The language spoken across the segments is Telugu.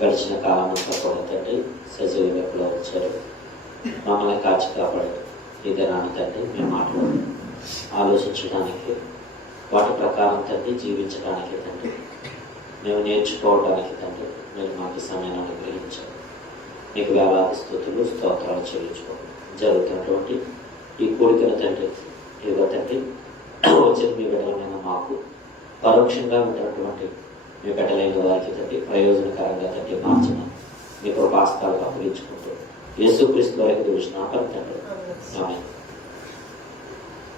గడిచిన కాలం అంతా కూడా తండ్రి సజీవులు వచ్చారు. మమ్మల్ని కాచి కాపాడు. ఈ దినాన్ని తండ్రి మేము మాట్లాడు ఆలోచించడానికి, వాటి ప్రకారం తండ్రి జీవించడానికి తండ్రి, మేము నేర్చుకోవడానికి తండ్రి మీరు మాకు సమయాన్ని అనుగ్రహించారు. మీకు వేలాది స్తుతులు స్తోత్రాలు చెల్లించుకోవడం జరుగుతున్నటువంటి ఈ కోరికను తండ్రి ఇదిగో తండ్రి వచ్చిన మీ బిడ్డలమైన మాకు పరోక్షంగా ఉన్నటువంటి మీ బిడ్డలైన వారికి తండ్రి ప్రయోజనకరంగా తండ్రి మార్చమని మీ కృపాస్తాలకు అప్పగించుకుంటూ యేసుక్రీస్తు వారికి దూషినాపం తండ్రి ఆమేన్.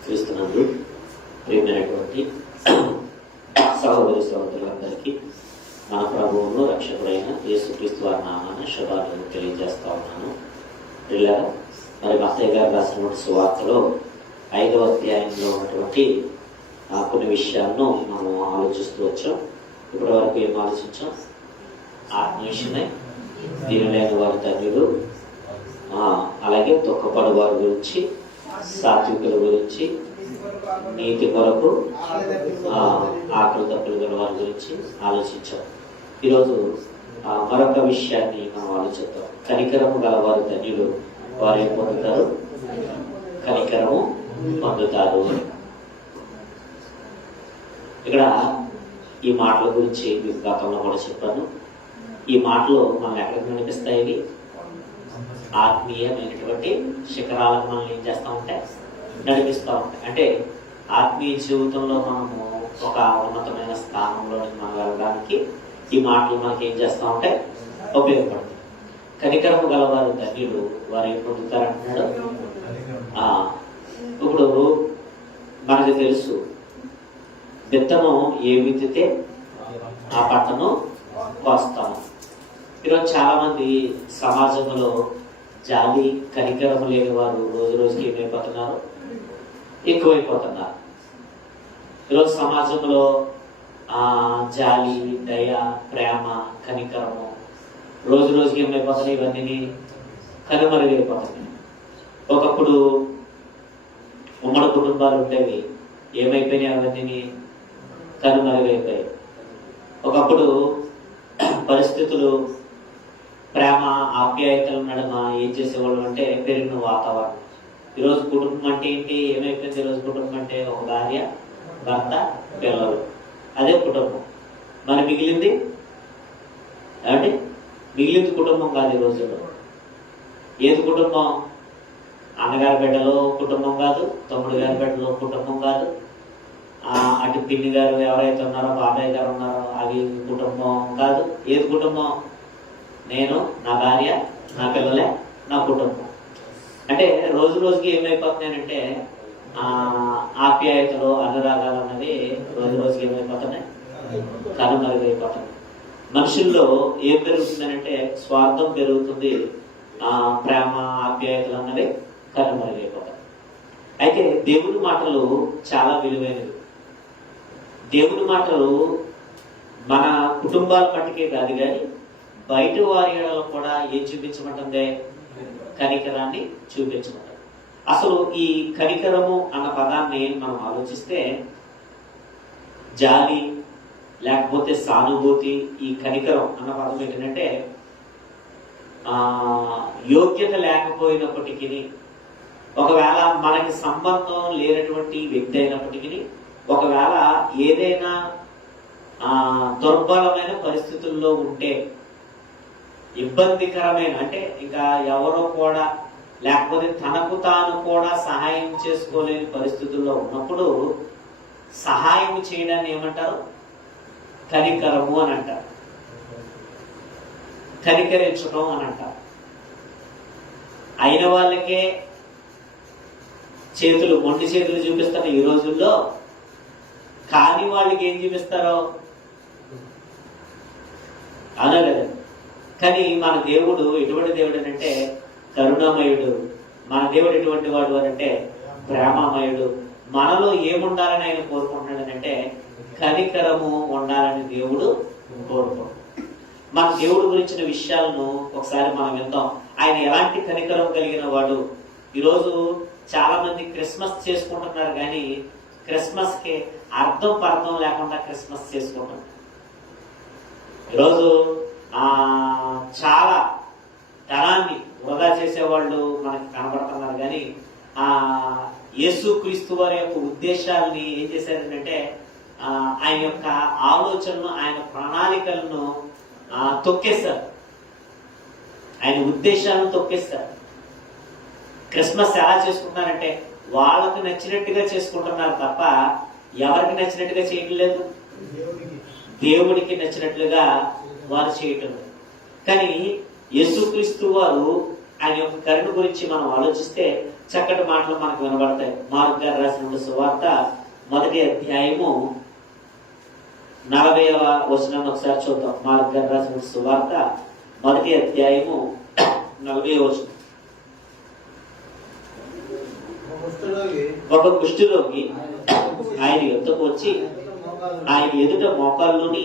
క్రీస్తునందు ప్రియమైనటువంటి సహోదరి సహోదరులందరికీ మన ప్రభువును రక్షకుడైన యేసుక్రీస్తు వారి నామాన శుభాలను తెలియజేస్తా ఉన్నాను. పిల్లల మరి మత్తయి గారు రాసినటువంటి సువార్తలో 5వ అధ్యాయంలో ఉన్నటువంటి కొన్ని విషయాలను మనం ఆలోచిస్తూ వచ్చాం. ఇప్పటి వరకు ఏం ఆలోచించాం? ఆత్మీయుషమే, దీనులైన వారి ధన్యులు, అలాగే తొక్కపడు వారి గురించి, సాత్వికుల గురించి, నీతి కొరకు ఆకలి తప్పులు గల వారి గురించి ఆలోచించాం. ఈరోజు మరొక విషయాన్ని మనం ఆలోచిద్దాం. కనికరము గల వారి ధన్యులు, వారు ఏం పొందుతారు? కనికరము పొందుతారు. ఇక్కడ ఈ మాటల గురించి మీకు గతంలో కూడా చెప్పాను. ఈ మాటలు మనం ఎక్కడికి నడిపిస్తాయి? ఆత్మీయమైనటువంటి శిఖరాలకు మనం ఏం చేస్తూ ఉంటాయి? నడిపిస్తూ ఉంటాయి. అంటే ఆత్మీయ జీవితంలో మనము ఒక ఉన్నతమైన స్థానంలో మనం వెళ్ళడానికి ఈ మాటలు మనకి ఏం చేస్తూ ఉంటాయి? ఉపయోగపడతాయి. కనికరము గలవారు ధన్యులు, వారు ఏం పొందుతారంటున్నాడు? ఇప్పుడు మనకు తెలుసు, విత్తనం ఏ విత్తితే ఆ పంటను కోస్తాము. ఈరోజు చాలా మంది సమాజంలో జాలి కనికరము లేని వారు రోజు రోజుకి ఏమైపోతున్నారు? ఎక్కువైపోతున్నారు. ఈరోజు సమాజంలో జాలి, దయ, ప్రేమ, కనికరము రోజు రోజుకి ఏమైపోతున్నాయి? ఇవన్నీ కనుమరుగైపోతున్నాయి. ఒకప్పుడు ఉమ్మడి కుటుంబాలు ఉండేవి, ఏమైపోయినాయి? అవన్నీ కనుమరుగైపోయాయి. ఒకప్పుడు పరిస్థితులు, ప్రేమ, ఆప్యాయతల నడుమ ఏం చేసేవాళ్ళు అంటే పెరిగిన వాతావరణం. ఈరోజు కుటుంబం అంటే ఏంటి? ఏమైపోయింది? ఈరోజు కుటుంబం అంటే ఒక భార్య, భర్త, పిల్లలు, అదే కుటుంబం. మరి మిగిలింది ఏమంటే మిగిలింది కుటుంబం కాదు. ఈ రోజుల్లో ఏది కుటుంబం? అన్నగారి బిడ్డలో కుటుంబం కాదు, తమ్ముడు గారి బిడ్డలో కుటుంబం కాదు, అటు పిన్ని గారు ఎవరైతే ఉన్నారో, బాబాయ్ గారు ఉన్నారో అవి కుటుంబం కాదు. ఏది కుటుంబం? నేను, నా భార్య, నా పిల్లలే నా కుటుంబం. అంటే రోజు రోజుకి ఏమైపోతున్నాయంటే ఆప్యాయతలు, అనురాగాలు అన్నవి రోజు రోజుకి ఏమైపోతున్నాయి? కనుమరుగైపోతున్నాయి. మనుషుల్లో ఏం పెరుగుతుందనంటే స్వార్థం పెరుగుతుంది, ప్రేమ, ఆప్యాయతలు అన్నవి కనుమరుగైపోతాయి. అయితే దేవుని మాటలు చాలా విలువైనవి. దేవుని మాటలు మన కుటుంబాల మట్టుకే కాదు కానీ బయట వారి ఏడలో కూడా ఏం చూపించమంటుందే? కనికరాన్ని చూపించమంటుంది. అసలు ఈ కనికరము అన్న పదాన్ని మనం ఆలోచిస్తే జాలి లేకపోతే సానుభూతి, ఈ కనికరం అన్న పదం ఏంటంటే యోగ్యత లేకపోయినప్పటికీ, ఒకవేళ మనకి సంబంధం లేనటువంటి వ్యక్తి అయినప్పటికీ, ఒకవేళ ఏదైనా దుర్బలమైన పరిస్థితుల్లో ఉంటే, ఇబ్బందికరమైన అంటే ఇంకా ఎవరో కూడా లేకపోతే తనకు తాను కూడా సహాయం చేసుకోలేని పరిస్థితుల్లో ఉన్నప్పుడు సహాయం చేయడాన్ని ఏమంటారు? కనికరము అని అంటారు. కనికరించడం అని అంటారు. అయిన వాళ్ళకే చేతులు, మొండి చేతులు చూపిస్తారు ఈ రోజుల్లో. కాని వాళ్ళకి ఏం చూపిస్తారో అనలేదు. కానీ మన దేవుడు ఎటువంటి దేవుడు అంటే కరుణామయుడు. మన దేవుడు ఎటువంటి వాడు అనంటే ప్రేమమయుడు. మనలో ఏముండాలని ఆయన కోరుకుంటున్నాడనంటే కనికరము ఉండాలని దేవుడు కోరుకుంటున్నాడు. మన దేవుడు గురించిన విషయాలను ఒకసారి మనం విందాం. ఆయన ఎలాంటి కనికరం కలిగిన వాడు. ఈరోజు చాలా మంది క్రిస్మస్ చేసుకుంటున్నారు కానీ క్రిస్మస్ కి అర్థం పర్థం లేకుండా క్రిస్మస్ చేసుకుంటున్నారు. ఈరోజు వాళ్ళు మనకు కనబడుతున్నారు. కానీ ఆ యేసుక్రీస్తు వారి యొక్క ఉద్దేశాలని ఏం చేశారంటే ఆయన యొక్క ఆలోచనలు, ఆయన ప్రణాళికలను తొక్కేస్తారు, ఆయన ఉద్దేశాలను తొక్కేస్తారు. క్రిస్మస్ ఎలా చేసుకుంటున్నారంటే వాళ్ళకి నచ్చినట్టుగా చేసుకుంటున్నారు తప్ప ఎవరికి నచ్చినట్టుగా చేయటం లేదు, దేవుడికి నచ్చినట్లుగా వారు చేయటం లేదు. కానీ యేసుక్రీస్తు వారు ఆయన యొక్క కరుణ గురించి మనం ఆలోచిస్తే చక్కటి మాటలు మనకు వినబడతాయి. మార్క్ గారు రాసిన సువార్త 1వ అధ్యాయము 40వ వచనాన్ని ఒకసారి చూద్దాం. మార్క్ గారు రాసిన సువార్త 1వ అధ్యాయము 40వ వచనం. ఒక కుష్ఠరోగి ఆయన యుద్ధకు వచ్చి ఆయన ఎదుట మోకాల్లోని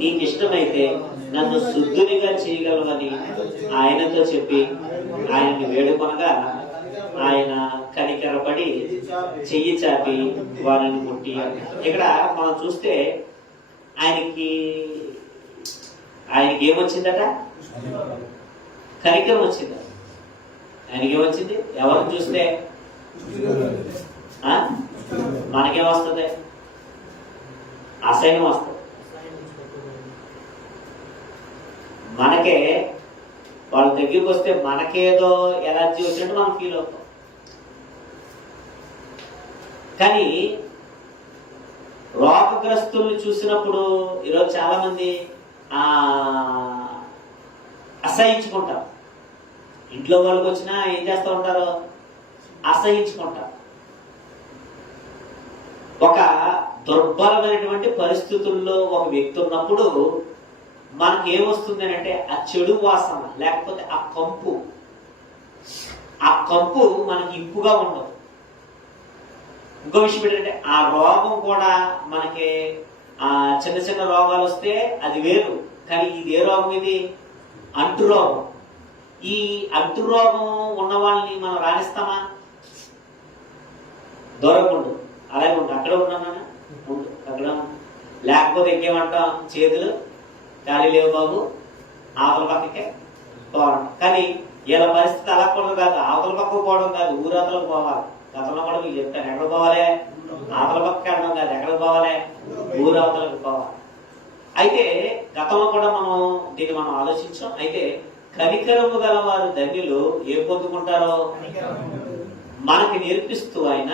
నీకు ఇష్టమైతే నన్ను శుద్ధునిగా చేయగలవని ఆయనతో చెప్పి ఆయనని వేడుకొనగా ఆయన కనికరపడి చెయ్యి చాపి వారిని ముట్టి. ఇక్కడ మనం చూస్తే ఆయనకి ఏమొచ్చిందట? కనికరం వచ్చింది. ఆయనకి ఏమొచ్చింది? ఎవరిని చూస్తే? మనకేమొస్తుంది? అసహ్యం వస్తుంది. మనకే వాళ్ళ దగ్గరికి వస్తే మనకేదో ఎలర్జీ వచ్చినట్టు మనం ఫీల్ అవుతాం. కానీ రోగగ్రస్తుల్ని చూసినప్పుడు ఈరోజు చాలా మంది అసహించుకుంటారు. ఇంట్లో వాళ్ళకి వచ్చినా ఏం చేస్తూ ఉంటారు? అసహించుకుంటారు. ఒక దుర్బలమైనటువంటి పరిస్థితుల్లో ఒక వ్యక్తి ఉన్నప్పుడు మనకి ఏమొస్తుంది అంటే ఆ చెడు వాసన, లేకపోతే ఆ కంపు మనకి ఇంపుగా ఉండదు. ఇంకో విషయం ఏంటంటే ఆ రోగం కూడా మనకి చిన్న చిన్న రోగాలు వస్తే అది వేరు. కానీ ఇది ఏ రోగం? ఇది అంటు రోగం. ఈ అంటు రోగం ఉన్న వాళ్ళని మనం రాణిస్తామా? దూరం ఉండు, అలాగే ఉండు, అక్కడ ఉన్నానా ఉండు, అక్కడ లేకపోతే ఇంకేమంటాం? చేతులు ఖాళీ లేవు బాబు, ఆవల పక్కకే పోవడం. కానీ ఇలా పరిస్థితి అలా కూడా కాదు, ఆవల పక్కకు పోవడం కాదు, ఊరవతలకు పోవాలి. గతంలో కూడా మీకు చెప్తాను, ఎక్కడ పోవాలి? ఆవల పక్కకి వెళ్ళడం కాదు, ఎక్కడికి పోవాలి? ఊరవతలకు పోవాలి. అయితే గతంలో కూడా దీన్ని మనం ఆలోచించాం. అయితే కనికరము గల వారు ధన్యులు ఏం పొందుకుంటారో మనకి నేర్పిస్తూ ఆయన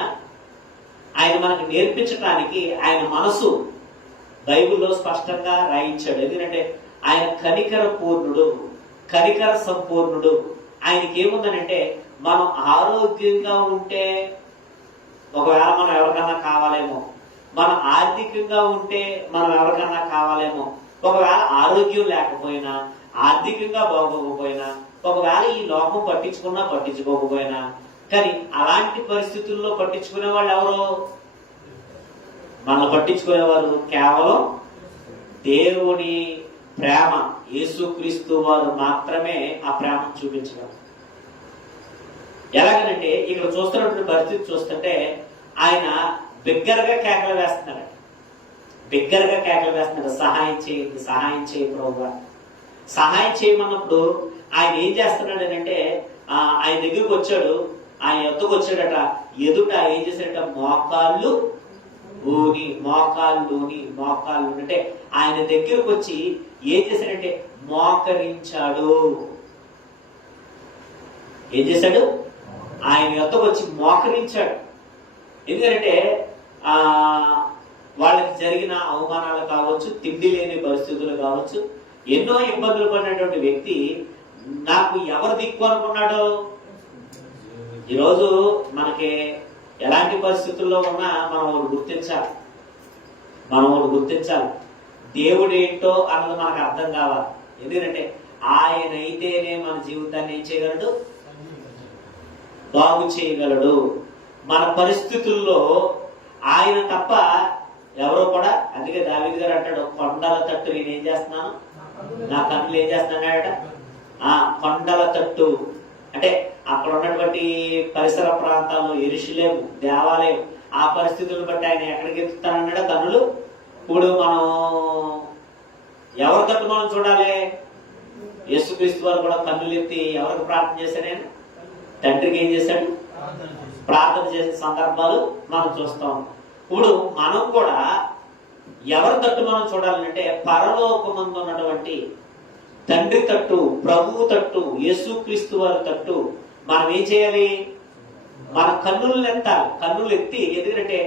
మనకి నేర్పించడానికి ఆయన మనసు బైబిల్లో స్పష్టంగా రాయించాడు. ఎందుకంటే ఆయన కనికర పూర్ణుడు, కనికర సంపూర్ణుడు. ఆయనకి ఏముందనంటే మనం ఆరోగ్యంగా ఉంటే ఒకవేళ మనం ఎవరికన్నా కావాలేమో, మనం ఆర్థికంగా ఉంటే మనం ఎవరికన్నా కావాలేమో, ఒకవేళ ఆరోగ్యం లేకపోయినా, ఆర్థికంగా బాగోకపోయినా, ఒకవేళ ఈ లోకం పట్టించుకోకపోయినా, కానీ అలాంటి పరిస్థితుల్లో పట్టించుకునే వాళ్ళు ఎవరు? మనల్ని పట్టించుకునేవారు కేవలం దేవుని ప్రేమ, యేసుక్రీస్తు వారు మాత్రమే ఆ ప్రేమను చూపించగలరు. ఎలాగనంటే ఇక్కడ చూస్తున్నటువంటి పరిస్థితి చూస్తుంటే ఆయన బిగ్గరగా కేకలు వేస్తున్నాడు. సహాయం చేయండి, సహాయం చేయి ప్రభువా. సహాయం చేయమన్నప్పుడు ఆయన ఏం చేస్తున్నాడు అంటే ఆయన దగ్గరికి వచ్చాడు, ఆయన ఎత్తుకు వచ్చాడట. ఎదుట ఏం చేశాడట? మోకాళ్ళు అంటే ఆయన దగ్గరకు వచ్చి ఏం చేశాడంటే మోకరించాడు. ఏం చేశాడు? ఆయన యొద్దకు వచ్చి మోకరించాడు. ఎందుకంటే వాళ్ళకి జరిగిన అవమానాలు కావచ్చు, తిండి లేని పరిస్థితులు కావచ్చు, ఎన్నో ఇబ్బందులు పడినటువంటి వ్యక్తి నాకు ఎవరు దిక్కు అనుకున్నాడు? ఈరోజు మనకి ఎలాంటి పరిస్థితుల్లో ఉన్నా మనం గుర్తించాలి. దేవుడు ఏంటో అన్నది మనకు అర్థం కావాలి. ఎందుకంటే ఆయన అయితేనే మన జీవితాన్ని ఏం చేయగలడు? బాగు చేయగలడు. మన పరిస్థితుల్లో ఆయన తప్ప ఎవరో కూడా. అందుకే దావీదు గారు అంటాడు, కొండల తట్టు నేను ఏం చేస్తున్నాను, నా కన్నులు ఏం చేస్తున్నాడట? కొండల తట్టు అంటే అక్కడ ఉన్నటువంటి పరిసర ప్రాంతాల్లో యెరూషలేము దేవాలయం, ఆ పరిస్థితులను బట్టి ఆయన ఎక్కడికి ఎత్తుతానన్నాడు కన్నులు. ఇప్పుడు మనం ఎవరి తట్టు మనం చూడాలి? యేసుక్రీస్తు వారు కూడా కన్నులు ఎత్తి ఎవరికి ప్రార్థన చేశాడు? ఆయన తండ్రికి ఏం చేశాడు? ప్రార్థన చేసే సందర్భాలు మనం చూస్తాం. ఇప్పుడు మనం కూడా ఎవరి తట్టు మనం చూడాలంటే పరలోకమందు ఉన్నటువంటి తండ్రి తట్టు, ప్రభువు తట్టు, యేసుక్రీస్తు వారి తట్టు మనం ఏం చేయాలి? మన కన్నులు ఎత్తాలి. కన్నులు ఎత్తి, ఎందుకంటే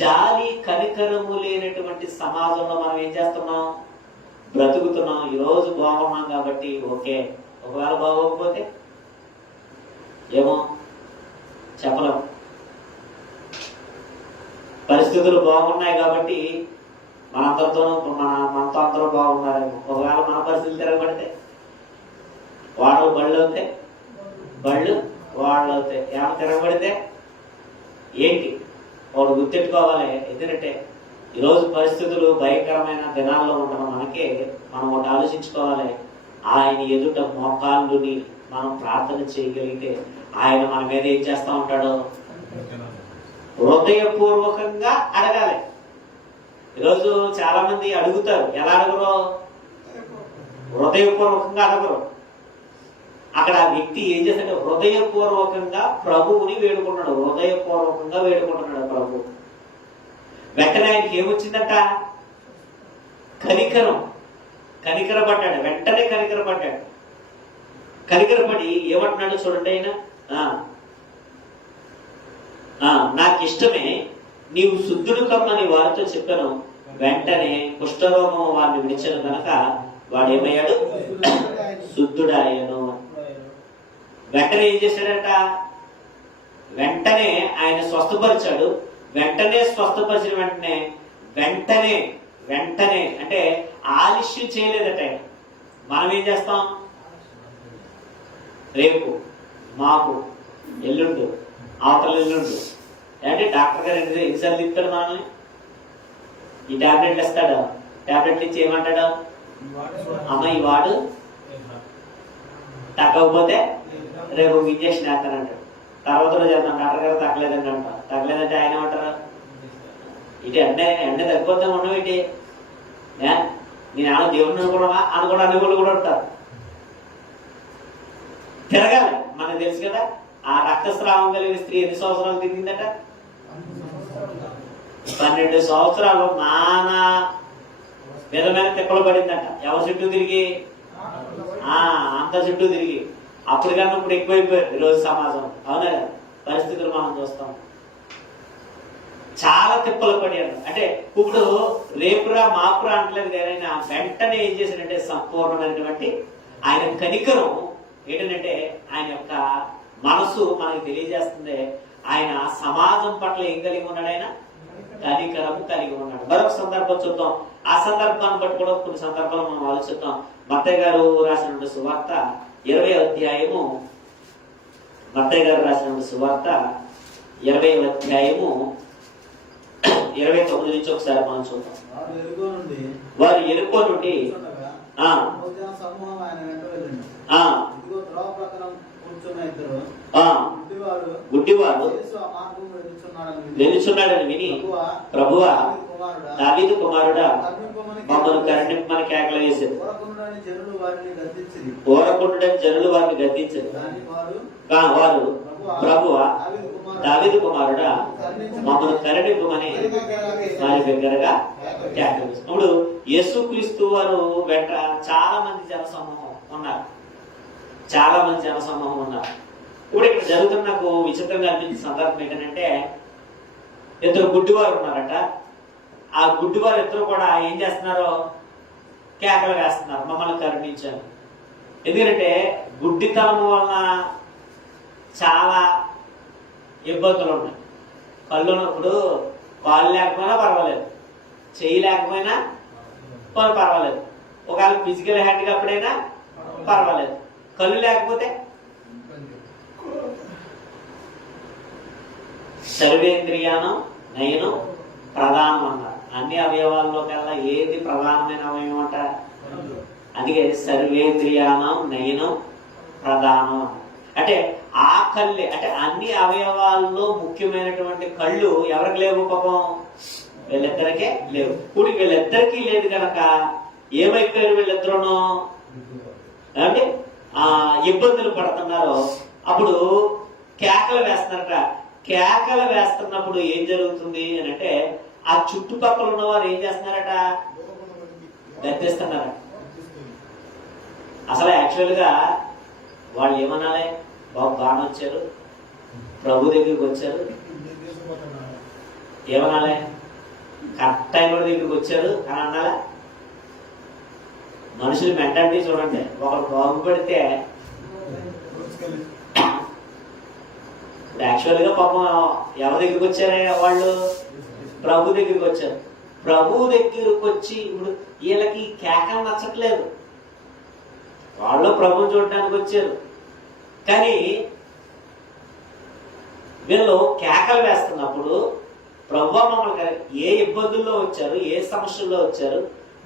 జాలి కనికరము లేనటువంటి సమాజంలో మనం ఏం చేస్తున్నాం? బ్రతుకుతున్నాం. ఈరోజు బాగున్నాం కాబట్టి ఓకే, ఒకవేళ బాగోకపోతే ఏమో చెప్పలేం. పరిస్థితులు బాగున్నాయి కాబట్టి మనతో అందరూ బాగున్నారేమో. ఒకవేళ మన పరిస్థితులు తిరగబడితే వాడు బళ్ళు అవుతాయి, బళ్ళు వాళ్ళు అవుతాయి. ఏమైనా తిరగబడితే ఏంటి? వాడు గుర్తెట్టుకోవాలి. ఎందుకంటే ఈరోజు పరిస్థితులు భయంకరమైన దినాల్లో ఉంటున్న మనకే మనం ఒకటి ఆలోచించుకోవాలి. ఆయన ఎదుట మోకాళ్ళుని మనం ప్రార్థన చేయగలిగితే ఆయన మన మీద ఏం చేస్తా ఉంటాడో హృదయపూర్వకంగా అడగాలి. ఈరోజు చాలా మంది అడుగుతారు. ఎలా అడగరు? హృదయపూర్వకంగా అడగరు. అక్కడ ఆ వ్యక్తి ఏం చేస్తాడు? హృదయపూర్వకంగా ప్రభువుని వేడుకుంటున్నాడు. హృదయపూర్వకంగా వేడుకుంటున్నాడు ప్రభు. వెంటనే ఆయనకి ఏమొచ్చిందట? కనికరం. కనికరపడ్డాడు. వెంటనే కనికరపడ్డాడు. కనికరపడి ఏమంటున్నాడు చూడండి ఆయన, నాకు ఇష్టమే నీవు శుద్ధుడు కమ్మని వారితో చెప్పాను. వెంటనే కుష్ఠరోగం వారిని విడిచాను కనుక వాడు ఏమయ్యాడు? శుద్ధుడాయను. వెంటనే ఏం చేశాడట? వెంటనే ఆయన స్వస్థపరిచాడు. వెంటనే స్వస్థపరిచిన వెంటనే వెంటనే అంటే ఆలస్యం చేయలేదట ఆయన. మనం ఏం చేస్తాం? రేపు, మాకు, ఎల్లుండు, అవతల ఎల్లుండు అంటే డాక్టర్ గారు ఎన్నిసార్లు ఇస్తాడు? మనల్ని ఈ టాబ్లెట్లు ఇస్తాడు. టాబ్లెట్లు ఇచ్చి ఏమంటాడు? అమ్మ ఈ వాడు తగ్గకపోతే రేపు ఇంజక్షన్ వేస్తానంటాడు. తర్వాత రోజు వెళ్తాం, డాక్టర్ గారు తగ్గలేదండి అంటాం. తగ్గలేదంటే ఆయన ఏమంటారు? ఇటు ఎండ తగ్గిపోతే ఉండవు. ఇటు నేను ఏమన్నా దేవుడిని అనుకోవడమా అనుకోవడం అనే వాళ్ళు కూడా ఉంటారు. తిరగాలి. మనకు తెలుసు కదా, ఆ రక్తస్రావం కలిగిన స్త్రీ ఎన్ని సంవత్సరాలు తిరిగిందట? 12 సంవత్సరాలు నానా విధమైన తిప్పలు పడిందట. ఎవరి చుట్టూ తిరిగి? అంత చుట్టూ తిరిగి. అప్పుడు కన్నా ఇప్పుడు ఎక్కువైపోయారు ఈరోజు సమాజం. అవునా? పరిస్థితులు మనం చూస్తాం. చాలా తిప్పలు పడారు. అంటే ఇప్పుడు రేపురా మాపురా అంటలేదు కానీ వెంటనే ఏం చేశాడంటే సంపూర్ణమైనటువంటి ఆయన కనికరం ఏంటంటే ఆయన యొక్క మనసు మనకి తెలియజేస్తుంది. ఆయన సమాజం పట్ల ఏం కలిగి ఉన్నాడు? ఆయన కనికరము కలిగి ఉన్నాడు. మరొక సందర్భం చూద్దాం. ఆ సందర్భాన్ని బట్టి కూడా కొన్ని సందర్భాలు మనం ఆలోచిద్దాం. మత్తయి గారు రాసిన సువార్త 20వ అధ్యాయము, మత్తయి గారు రాసిన సువార్త 20వ అధ్యాయము 29 నుంచి ఒకసారి మనం చూద్దాం. వారు ఎరుకో నుండి గుడ్డివాడు నిలుచున్నాడని విని, ప్రభువా దావీదు కుమారుడా మమ్మల్ని కరుణింపమని కేకలు వేశారు. ఓరకుండని జనులు వారిని గద్దించారు. వారు, ప్రభువా దావీదు కుమారుడా మమ్మల్ని కరుణింపమని వారి దగ్గరగా కేకలు వేశారు. ఇప్పుడు యేసుక్రీస్తు వారు వెంట చాలా మంది జనసమూహం ఉన్నారు. చాలా మంది జనసమూహం ఉన్నారు. ఇప్పుడు ఇక్కడ జరుగుతున్న నాకు విచిత్రంగా అనిపించిన సందర్భం ఏంటంటే, ఇద్దరు గుడ్డివారు ఉన్నారట. ఆ గుడ్డివారు ఇద్దరు కూడా ఏం చేస్తున్నారో కేకలు వేస్తున్నారు, మమ్మల్ని కరుణించారు. ఎందుకంటే గుడ్డితనం వలన చాలా ఇబ్బందులు ఉన్నాయి. కళ్ళు ఉన్నప్పుడు కాళ్ళు లేకపోయినా పర్వాలేదు, చెయ్యి లేకపోయినా పర్వాలేదు, ఒకవేళ ఫిజికల్ హ్యాండిక్యాప్డ్ అయినా పర్వాలేదు, కళ్ళు లేకపోతే సర్వేంద్రియానం నయనం ప్రధానం అన్నారు. అన్ని అవయవాల్లో కల్లా ఏది ప్రధానమైన అవయవం అంట? అందుకే సర్వేంద్రియానం నయనం ప్రధానం. అంటే ఆ కళ్ళే, అంటే అన్ని అవయవాల్లో ముఖ్యమైనటువంటి కళ్ళు ఎవరికి లేవు? పాపం వీళ్ళిద్దరికే లేవు. ఇప్పుడు వీళ్ళిద్దరికీ లేదు కనుక ఏమైపోయారు వీళ్ళిద్దరును? అంటే ఇబ్బందులు పడుతున్నారు. అప్పుడు కేకలు వేస్తున్నారట. కేకలు వేస్తున్నప్పుడు ఏం జరుగుతుంది అని అంటే ఆ చుట్టుపక్కల ఉన్నవారు ఏం చేస్తున్నారట, గర్తిస్తున్నారట. అసలు యాక్చువల్గా వాళ్ళు ఏమనాలి, బాబు బాగా వచ్చారు, ప్రభు దగ్గరికి వచ్చారు, ఏమనాలి, కరెక్ట్ టైం దగ్గరికి వచ్చారు అని అనాలా? మనుషులు మెంటాలిటీ చూడండి, ఒకరు బాగుపడితే యాక్చువల్గా పాపం ఎవరి దగ్గరికి వచ్చారే వాళ్ళు, ప్రభు దగ్గరికి వచ్చారు. ప్రభు దగ్గరికి వచ్చి ఇప్పుడు వీళ్ళకి కేకలు నచ్చట్లేదు, వాళ్ళు ప్రభుని చూడటానికి వచ్చారు. కానీ వీళ్ళు కేకలు వేస్తున్నప్పుడు ప్రభు మమ్మల్ని ఏ ఇబ్బందుల్లో వచ్చారు, ఏ సమస్యల్లో వచ్చారు,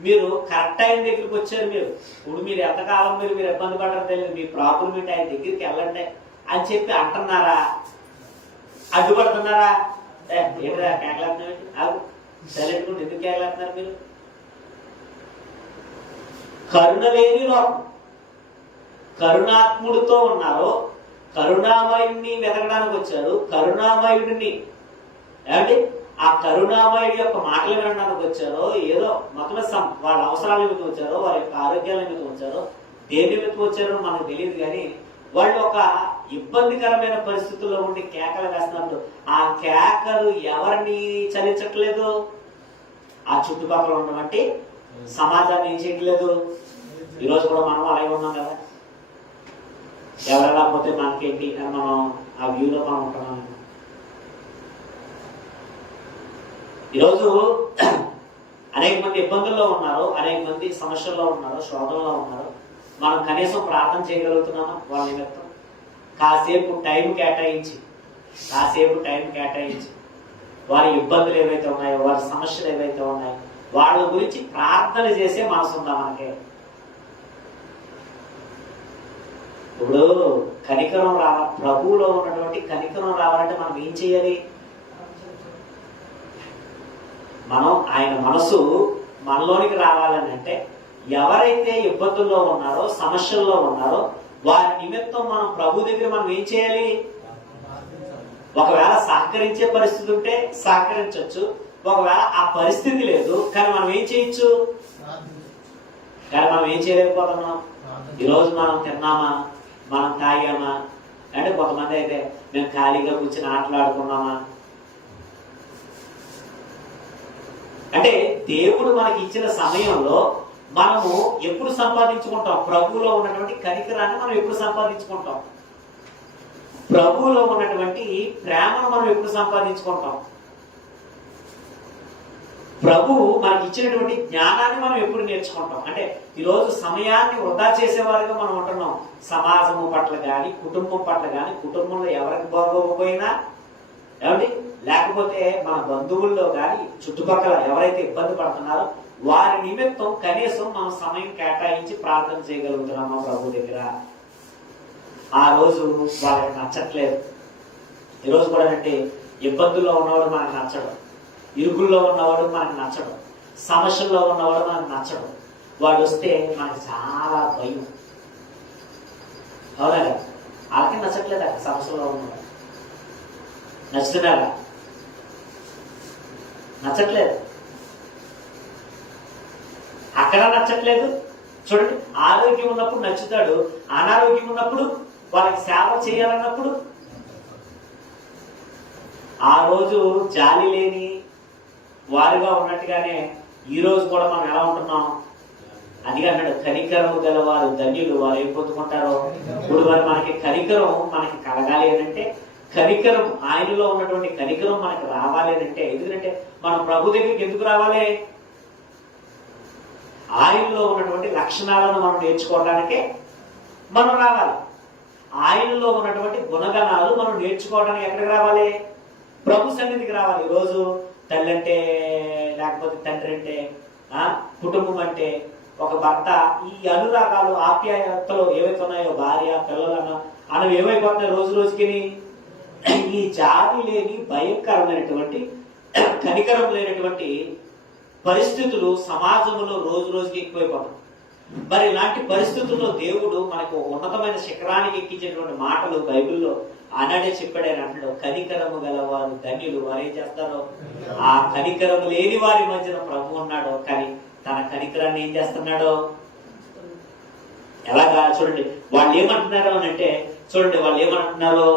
మీరు కరెక్ట్ టైం దగ్గరికి వచ్చారు. ఇప్పుడు మీరు ఎంతకాలం మీరు ఇబ్బంది పడడం తెలియదు, మీ ప్రాబ్లం ఏంటి, ఆయన దగ్గరికి వెళ్ళండి అని చెప్పి అంటున్నారా, అడ్డుపడుతున్నారా? ఏంటా కేకలేస్తున్నారు, సైలెంట్ ఎందుకు కేకలేస్తున్నారు మీరు? కరుణ లేని లోకం, కరుణాత్ముడితో ఉన్నారు, కరుణామయుడిని వెతకడానికి వచ్చారు. కరుణామయుడిని ఏమంటే ఆ కరుణామయుడి యొక్క మాటలు వినడానికి వచ్చారో, ఏదో మొత్తం వాళ్ళ అవసరాల నిమిత్తం వచ్చారో, వారి యొక్క ఆరోగ్యాల నిమిత్తం వచ్చారో, దేని నిమిత్తం వచ్చారో మనకు తెలియదు. కానీ వాళ్ళు ఒక ఇబ్బందికరమైన పరిస్థితుల్లో ఉండి కేకలు వేస్తున్నప్పుడు ఆ కేకలు ఎవరిని చలించట్లేదు, ఆ చుట్టుపక్కల ఉన్నటువంటి సమాజాన్ని ఏం చేయట్లేదు. ఈరోజు కూడా మనం అలాగే ఉన్నాం కదా, ఎవరైనా పోతే మనకేంటి అని మనం ఆ వ్యూలో మనం ఉంటున్నాం. ఈరోజు అనేక మంది ఇబ్బందుల్లో ఉన్నారు, అనేక మంది సమస్యల్లో ఉన్నారు, శోధనలో ఉన్నారు. మనం కనీసం ప్రార్థన చేయగలుగుతున్నామా వాళ్ళ నిమిత్తం? కాసేపు టైం కేటాయించి వారి ఇబ్బందులు ఏవైతే ఉన్నాయో, వారి సమస్యలు ఏవైతే ఉన్నాయో వాళ్ళ గురించి ప్రార్థన చేసే మనసు ఉందా మనకి? ఇప్పుడు కనికరం ప్రభువులో ఉన్నటువంటి కనికరం రావాలంటే మనం ఏం చేయాలి? మనం ఆయన మనసు మనలోనికి రావాలని అంటే ఎవరైతే ఇబ్బందుల్లో ఉన్నారో, సమస్యల్లో ఉన్నారో వారి నిమిత్తం మనం ప్రభు దగ్గర మనం ఏం చేయాలి? ఒకవేళ సహకరించే పరిస్థితి ఉంటే సహకరించవచ్చు, ఒకవేళ ఆ పరిస్థితి లేదు కానీ మనం ఏం చేయొచ్చు? కానీ మనం ఏం చేయలేకపోతున్నాం. ఈరోజు మనం తిన్నామా, మనం తాగామా, అంటే కొంతమంది అయితే మేము ఖాళీగా కూర్చొని ఆటలాడుకున్నామా. అంటే దేవుడు మనకి ఇచ్చిన సమయంలో మనము ఎప్పుడు సంపాదించుకుంటాం? ప్రభువులో ఉన్నటువంటి కనికరాన్ని మనం ఎప్పుడు సంపాదించుకుంటాం? ప్రభువులో ఉన్నటువంటి ప్రేమను మనం ఎప్పుడు సంపాదించుకుంటాం? ప్రభువు మనకి ఇచ్చినటువంటి జ్ఞానాన్ని మనం ఎప్పుడు నేర్చుకుంటాం? అంటే ఈరోజు సమయాన్ని వృధా చేసేవారుగా మనం ఉంటున్నాం. సమాజము పట్ల కానీ, కుటుంబం పట్ల కానీ, కుటుంబంలో ఎవరికి బాగోకపోయినా ఏమండి, లేకపోతే మన బంధువుల్లో కానీ చుట్టుపక్కల ఎవరైతే ఇబ్బంది పడుతున్నారో వారి నిమిత్తం కనీసం మనం సమయం కేటాయించి ప్రార్థన చేయగలుగుతున్నామా ప్రభు దగ్గర? ఆ రోజు వాళ్ళకి నచ్చట్లేదు. ఈరోజు కూడా అంటే ఇబ్బందుల్లో ఉన్నవాడు మనకు నచ్చడు, ఇరుకుల్లో ఉన్నవాడు మనకు నచ్చడు, సమస్యల్లో ఉన్నవాడు మనకు నచ్చడు. వాడు వస్తే మనకు చాలా భయం. అవునా కదా? వాళ్ళకి నచ్చట్లేదు. అక్కడ సమస్యలో ఉన్నవాడు నచ్చుతున్నారా? నచ్చట్లేదు. అక్కడ నచ్చట్లేదు. చూడండి, ఆరోగ్యం ఉన్నప్పుడు నచ్చుతాడు, అనారోగ్యం ఉన్నప్పుడు వాళ్ళకి సేవ చేయాలన్నప్పుడు ఆ రోజు జాలి లేని వారిగా ఉన్నట్టుగానే ఈ రోజు కూడా మనం ఎలా ఉంటున్నాం? అందుకే అన్నాడు, కనికరము గలవారు ధన్యులు, వారు ఏం పొందుకుంటారో. ఇప్పుడు మరి మనకి కనికరం మనకి కలగాలి అని అంటే, కనికరం ఆయనలో ఉన్నటువంటి కనికరం మనకు రావాలి అని అంటే, ఎందుకంటే మనం ప్రభు దగ్గరికి ఎందుకు రావాలి? ఆయనలో ఉన్నటువంటి లక్షణాలను మనం నేర్చుకోవడానికే మనం రావాలి. ఆయనలో ఉన్నటువంటి గుణగణాలు మనం నేర్చుకోవడానికి ఎక్కడికి రావాలి? ప్రభు సన్నిధికి రావాలి. ఈరోజు తల్లి అంటే, లేకపోతే తండ్రి అంటే, కుటుంబం అంటే, ఒక భర్త, ఈ అనురాగాలు ఆప్యాయతలు ఏవైతే ఉన్నాయో, భార్య పిల్లలను అవి ఏమైపోతున్నాయి రోజు రోజుకి? ఈ జాతి లేని భయంకరమైనటువంటి కనికరం లేనటువంటి పరిస్థితులు సమాజంలో రోజు రోజుకి ఎక్కువైపోతాయి. మరి ఇలాంటి పరిస్థితుల్లో దేవుడు మనకు ఉన్నతమైన శిఖరానికి ఎక్కించేటువంటి మాటలు బైబిల్లో ఆనాడే చెప్పాడు, ఆయన అంటాడు, కనికరము గలవారు ధన్యులు, వారు ఏం చేస్తారో. ఆ కనికరము లేని వారి మధ్యన ప్రభు ఉన్నాడు, కానీ తన కనికరాన్ని ఏం చేస్తున్నాడో. ఎలాగా చూడండి, వాళ్ళు ఏమంటున్నారు అని అంటే, చూడండి వాళ్ళు ఏమంటున్నారు.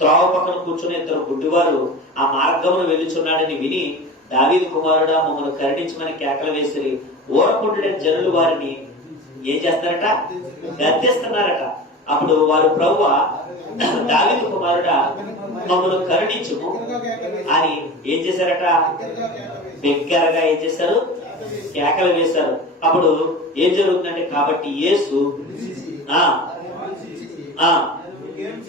త్రోవ పక్కన కూర్చుని ఇద్దరు గుడ్డివారు ఆ మార్గమును వెళ్ళుచున్నాడని విని, దావీదు కుమారుడా మమ్మల్ని కరుణించమని కేకలు వేసిరి. ఓడకుంటున్న జనులు వారిని ఏం చేస్తారట, గద్దిస్తున్నారట. అప్పుడు వారు, ప్రభువా దావీదు కుమారుడా మమ్మల్ని కరుణించుము అని ఏం చేశారట, బిగ్గరగా ఏం చేశారు, కేకలు వేశారు. అప్పుడు ఏం జరుగుతుందంటే, కాబట్టి యేసు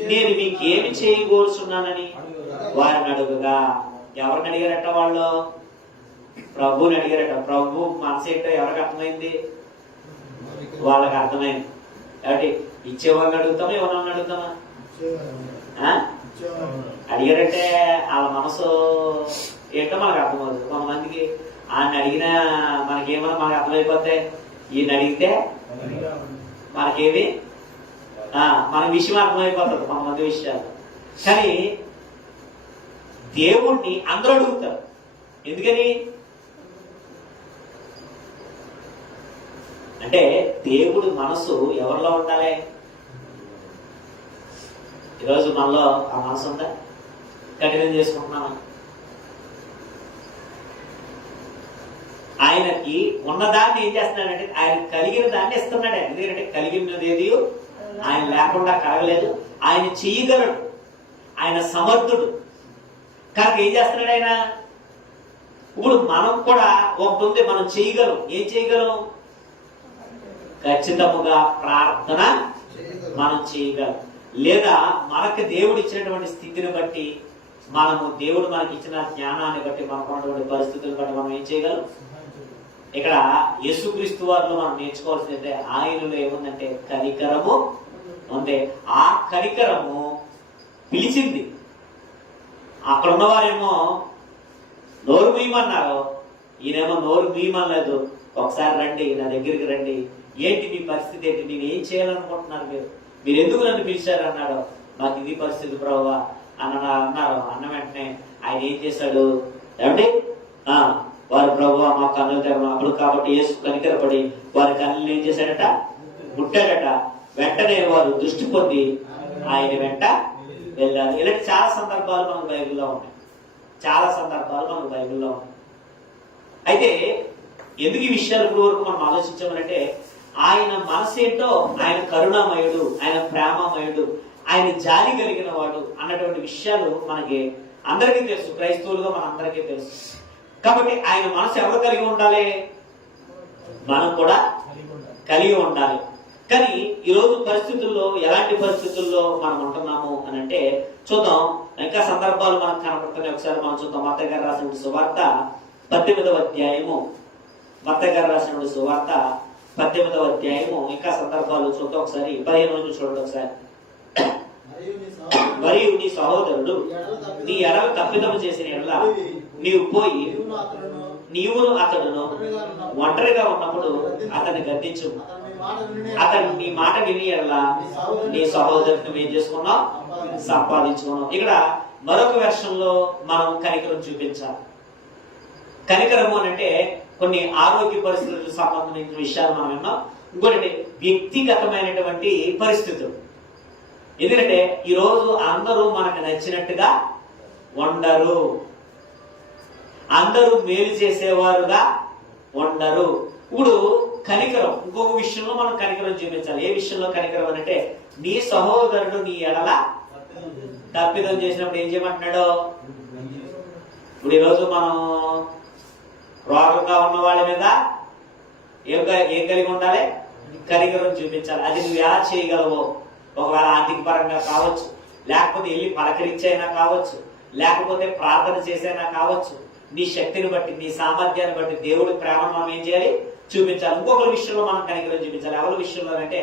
నేను మీకేమి చేయకూరుచున్నానని వారిని అడుగుగా. ఎవరిని అడిగారట వాళ్ళు? ప్రభుని అడిగారట. ప్రభు మనసు ఏంటో ఎవరికి అర్థమైంది? వాళ్ళకి అర్థమైంది. కాబట్టి ఇచ్చేవాళ్ళని అడుగుతామా, ఎవరన్నా అడుగుతామా? అడిగారంటే వాళ్ళ మనసు ఏంటో మనకు అర్థమవుతుంది. కొంతమందికి ఆయన అడిగినా మనకేమన్నా మనకు అర్థమైపోతే, ఈయన అడిగితే మనకేమి మన విషయం అర్థమైపోతుంది కొంతమంది విషయాలు. కానీ దేవుణ్ణి అందరూ అడుగుతారు. ఎందుకని అంటే దేవుడి మనసు ఎవరిలో ఉండాలి? ఈరోజు మనలో ఆ మనసు ఉందా? కఠినం చేసుకుంటున్నామా? ఆయనకి ఉన్నదాన్ని ఏం చేస్తున్నాడంటే, ఆయన కలిగిన దాన్ని ఇస్తున్నాడు. ఎందుకంటే కలిగినది ఏది ఆయన లేకుండా కలగలేదు. ఆయన చెయ్యగలడు, ఆయన సమర్థుడు. కనుక ఏం చేస్తున్నాడు ఆయన? ఇప్పుడు మనం కూడా ఒకటి ఉంది, మనం చేయగలం. ఏం చేయగలం? ఖచ్చితముగా ప్రార్థన మనం చేయగలం. లేదా మనకు దేవుడు ఇచ్చినటువంటి స్థితిని బట్టి, మనము దేవుడు మనకి ఇచ్చిన జ్ఞానాన్ని బట్టి, మనకున్నటువంటి పరిస్థితులను బట్టి మనం ఏం చేయగలం. ఇక్కడ యేసుక్రీస్తు వారిలో మనం నేర్చుకోవాల్సిందంటే, ఆయనలో ఏముందంటే కనికరము ఉంది. ఆ కనికరము పిలిచింది. అక్కడ ఉన్నవారేమో నోరు మీయమన్నారు, ఈయనేమో నోరు మీయమనలేదు. ఒకసారి రండి, నా దగ్గరికి రండి, ఏంటి మీ పరిస్థితి ఏంటి, నేను ఏం చేయాలనుకుంటున్నారు, మీరు ఎందుకు నన్ను పిలిచారు అన్నాడు. నాకు ఇది పరిస్థితి ప్రభువా అన్నారు. అన్న వెంటనే ఆయన ఏం చేశాడు ఏమండి, వారు ప్రభువా మా కన్నులు తెరవడం. అప్పుడు కాబట్టి యేసు కనికరపడి వారి కన్నులు ఏం చేశాడట, ముట్టాడట. వెంటనే వారు దృష్టి పొంది ఆయన వెంట వెళ్ళారు. ఇలాంటి చాలా సందర్భాలు మనకు బైబిల్లో ఉన్నాయి. చాలా సందర్భాలు మనకు బైబిల్లో ఉన్నాయి. అయితే ఎందుకు ఈ విషయాలు ఇప్పుడు వరకు మనం ఆలోచించామంటే, ఆయన మనసు ఏంటో, ఆయన కరుణామయుడు, ఆయన ప్రేమమయుడు, ఆయన జాలి కలిగిన వాడు అన్నటువంటి విషయాలు మనకి అందరికీ తెలుసు. క్రైస్తవులుగా మన అందరికీ తెలుసు. కాబట్టి ఆయన మనసు ఎవరు కలిగి ఉండాలి? మనం కూడా కలిగి ఉండాలి. కానీ ఈరోజు పరిస్థితుల్లో, ఎలాంటి పరిస్థితుల్లో మనం ఉంటున్నాము అని అంటే చూద్దాం. ఇంకా సందర్భాలు మనకు కనపడుతున్నాయి. ఒకసారి మనం చూద్దాం. మత్తయి గారు రాసిన సువార్త 18వ అధ్యాయము. మత్తయి గారు రాసిన సువార్త 18వ అధ్యాయము. ఇంకా సందర్భాలు చూద్దాం. ఒకసారి 15 నుంచి చూడండి ఒకసారి. మరియు నీ సహోదరుడు నీ ఎడల తప్పిదము చేసిన ఎడల నీవు పోయి నీవును అతడును ఒంటరిగా ఉన్నప్పుడు అతన్ని గద్దించు. అతను నీ మాట విని ఎడల నీ సహోదరుని ఏం చేసుకున్నావు, సంపాదించుకున్నావు. ఇక్కడ మరొక వెర్షన్లో మనం కనికరం చూపించాలి. కనికరము అంటే కొన్ని ఆరోగ్య పరిస్థితులకు సంబంధించిన విషయాలు మనం విన్నాం. ఇంకోటి వ్యక్తిగతమైనటువంటి పరిస్థితులు. ఎందుకంటే ఈరోజు అందరూ మనకు నచ్చినట్టుగా ఉండరు, అందరూ మేలు చేసేవారుగా ఉండరు. ఇప్పుడు కనికరం, ఇంకొక విషయంలో మనం కనికరం చూపించాలి. ఏ విషయంలో కనికరం అంటే, నీ సహోదరుడు నీ ఎడల తప్పిదం చేసినప్పుడు ఏం చేయమంటున్నాడు. ఇప్పుడు ఈరోజు మనం రోగంగా ఉన్న వాళ్ళ మీద ఏం కలిగి ఉండాలి, కనికరం చూపించాలి. అది నువ్వు ఎలా చేయగలవో, ఒకవేళ ఆర్థిక పరంగా కావచ్చు, లేకపోతే వెళ్ళి పలకరించైనా కావచ్చు, లేకపోతే ప్రార్థన చేసైనా కావచ్చు. నీ శక్తిని బట్టి, నీ సామర్థ్యాన్ని బట్టి దేవుడి ప్రేమను మనం ఏం చేయాలి, చూపించాలి. ఇంకొకరి విషయంలో మనం కనికరం చూపించాలి. ఎవరి విషయంలో అంటే,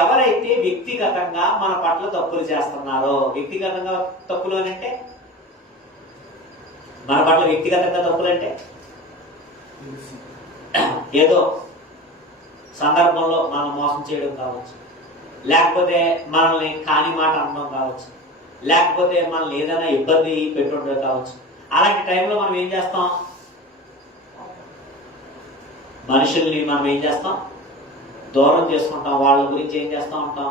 ఎవరైతే వ్యక్తిగతంగా మన పట్ల తప్పులు చేస్తున్నారో. వ్యక్తిగతంగా తప్పులు అని అంటే, మన పట్ల వ్యక్తిగతంగా తప్పులు అంటే ఏదో సందర్భంలో మనం మోసం చేయడం కావచ్చు, లేకపోతే మనల్ని కాని మాట అనడం కావచ్చు, లేకపోతే మనల్ని ఏదైనా ఇబ్బంది పెట్టుండడం కావచ్చు. అలాంటి టైంలో మనం ఏం చేస్తాం? మనుషుల్ని మనం ఏం చేస్తాం? దూరం చేసుకుంటాం. వాళ్ళ గురించి ఏం చేస్తూ ఉంటాం?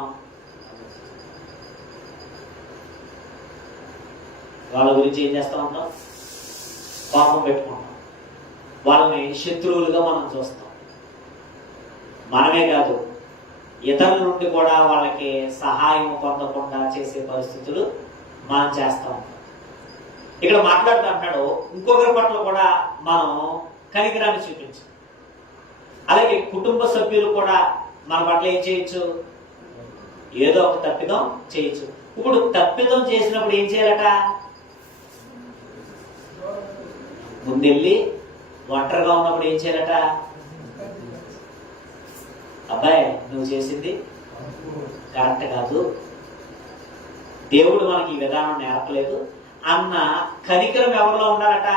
వాళ్ళ గురించి ఏం చేస్తూ ఉంటాం? కోపం పెట్టుకుంటాం. వాళ్ళని శత్రువులుగా మనం చూస్తాం. మనమే కాదు, ఇతరుల నుండి కూడా వాళ్ళకి సహాయం పొందకుండా చేసే పరిస్థితులు మనం చేస్తూ ఉంటాం. ఇక్కడ మాట్లాడుతూ అంటాడు, ఇంకొకరి పట్ల కూడా మనం కనికరాన్ని చూపించాలి. అలాగే కుటుంబ సభ్యులు కూడా మన పట్ల ఏం చేయొచ్చు? ఏదో ఒక తప్పిదం చేయొచ్చు. ఇప్పుడు తప్పిదం చేసినప్పుడు ఏం చేయాలట? ముందెళ్ళి ఒంటరిగా ఉన్నప్పుడు ఏం చేయాలట? అబ్బాయి, నువ్వు చేసింది కరెక్ట్ కాదు, దేవుడు మనకి ఈ విధానం నేర్పలేదు అన్న కనికరం ఎవరిలో ఉండాలట.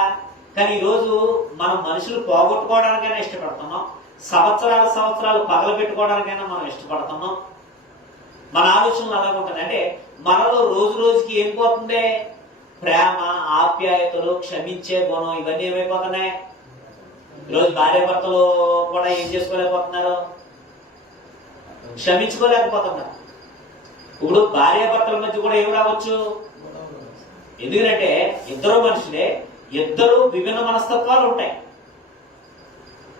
కానీ ఈరోజు మనం మనుషులు పోగొట్టుకోవడానికైనా ఇష్టపడుతున్నాం, సంవత్సరాలు పగల పెట్టుకోవడానికైనా మనం ఇష్టపడుతున్నాం. మన ఆలోచనలు అలాగే ఉంటుంది. అంటే మనలో రోజు రోజుకి ఏం పోతుంది? ప్రేమ, ఆప్యాయతలు, క్షమించే గుణం, ఇవన్నీ ఏమైపోతున్నాయి? ఈరోజు భార్య భర్తలు కూడా ఏం చేసుకోలేకపోతున్నారు? క్షమించుకోలేకపోతున్నారు. ఇప్పుడు భార్య భర్తల మధ్య కూడా ఏం రావచ్చు? ఎందుకంటే ఇద్దరు మనుషులే, ఇద్దరు విభిన్న మనస్తత్వాలు ఉంటాయి.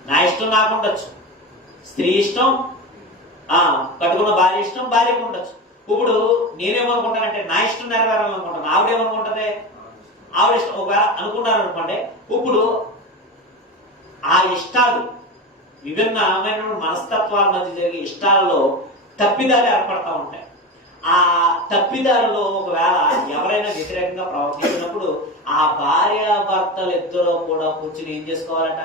నా ఇష్టం నాకు ఉండొచ్చు, స్త్రీ ఇష్టం కట్టుకున్న భార్య ఇష్టం భార్యకు ఉండొచ్చు. ఇప్పుడు నేనేమనుకుంటానంటే నా ఇష్టం నెరవేరాలనుకుంటాను, ఆవిడేమనుకుంటది? ఆవిడ ఇష్టం ఒకవేళ అనుకున్నారు అనుకోండి. ఇప్పుడు ఆ ఇష్టాలు, విభిన్నమైన మనస్తత్వాల మధ్య జరిగే ఇష్టాలలో తప్పిదాలు ఏర్పడతా ఉంటాయి. ఆ తప్పిదాలలో ఒకవేళ ఎవరైనా వ్యతిరేకంగా ప్రవర్తించినప్పుడు ఆ భార్య భర్తలు ఇద్దరు కూడా కూర్చుని ఏం చేసుకోవాలట?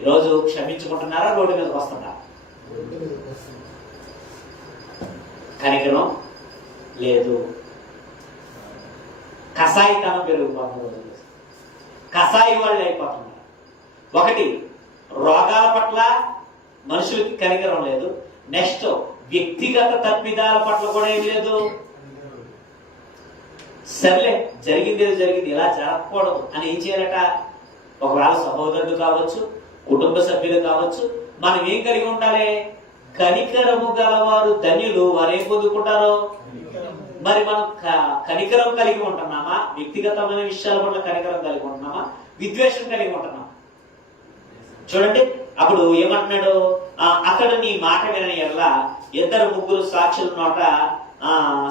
ఈరోజు క్షమించుకుంటున్నారా? రోడ్డు మీదకి వస్తున్నారా? కనికరం లేదు. కసాయితనం పెరిగిపోతుంది. కసాయి వాళ్ళు అయిపోతున్నారు. ఒకటి, రోగాల పట్ల మనుషులకి కనికరం లేదు. నెక్స్ట్, వ్యక్తిగత తప్పిదాల పట్ల కూడా ఏం లేదు. సర్లే, జరిగింది ఏదో జరిగింది, ఇలా జరగకూడదు అని ఏం చేయాలట? ఒకవేళ సహోదరుడు కావచ్చు, కుటుంబ సభ్యులు కావచ్చు, మనం ఏం కలిగి ఉండాలి? కనికరము గలవారు ధన్యులు, వారు ఏం పొందుకుంటారు? మరి మనం కనికరం కలిగి ఉంటున్నామా? వ్యక్తిగతమైన విషయాల పట్ల కనికరం కలిగి ఉంటున్నామా? విద్వేషం కలిగి ఉంటున్నామా? చూడండి, అప్పుడు ఏమంటున్నాడు? అతడు నీ మాట వినని ఎడల ఇద్దరు ముగ్గురు సాక్షుల నోట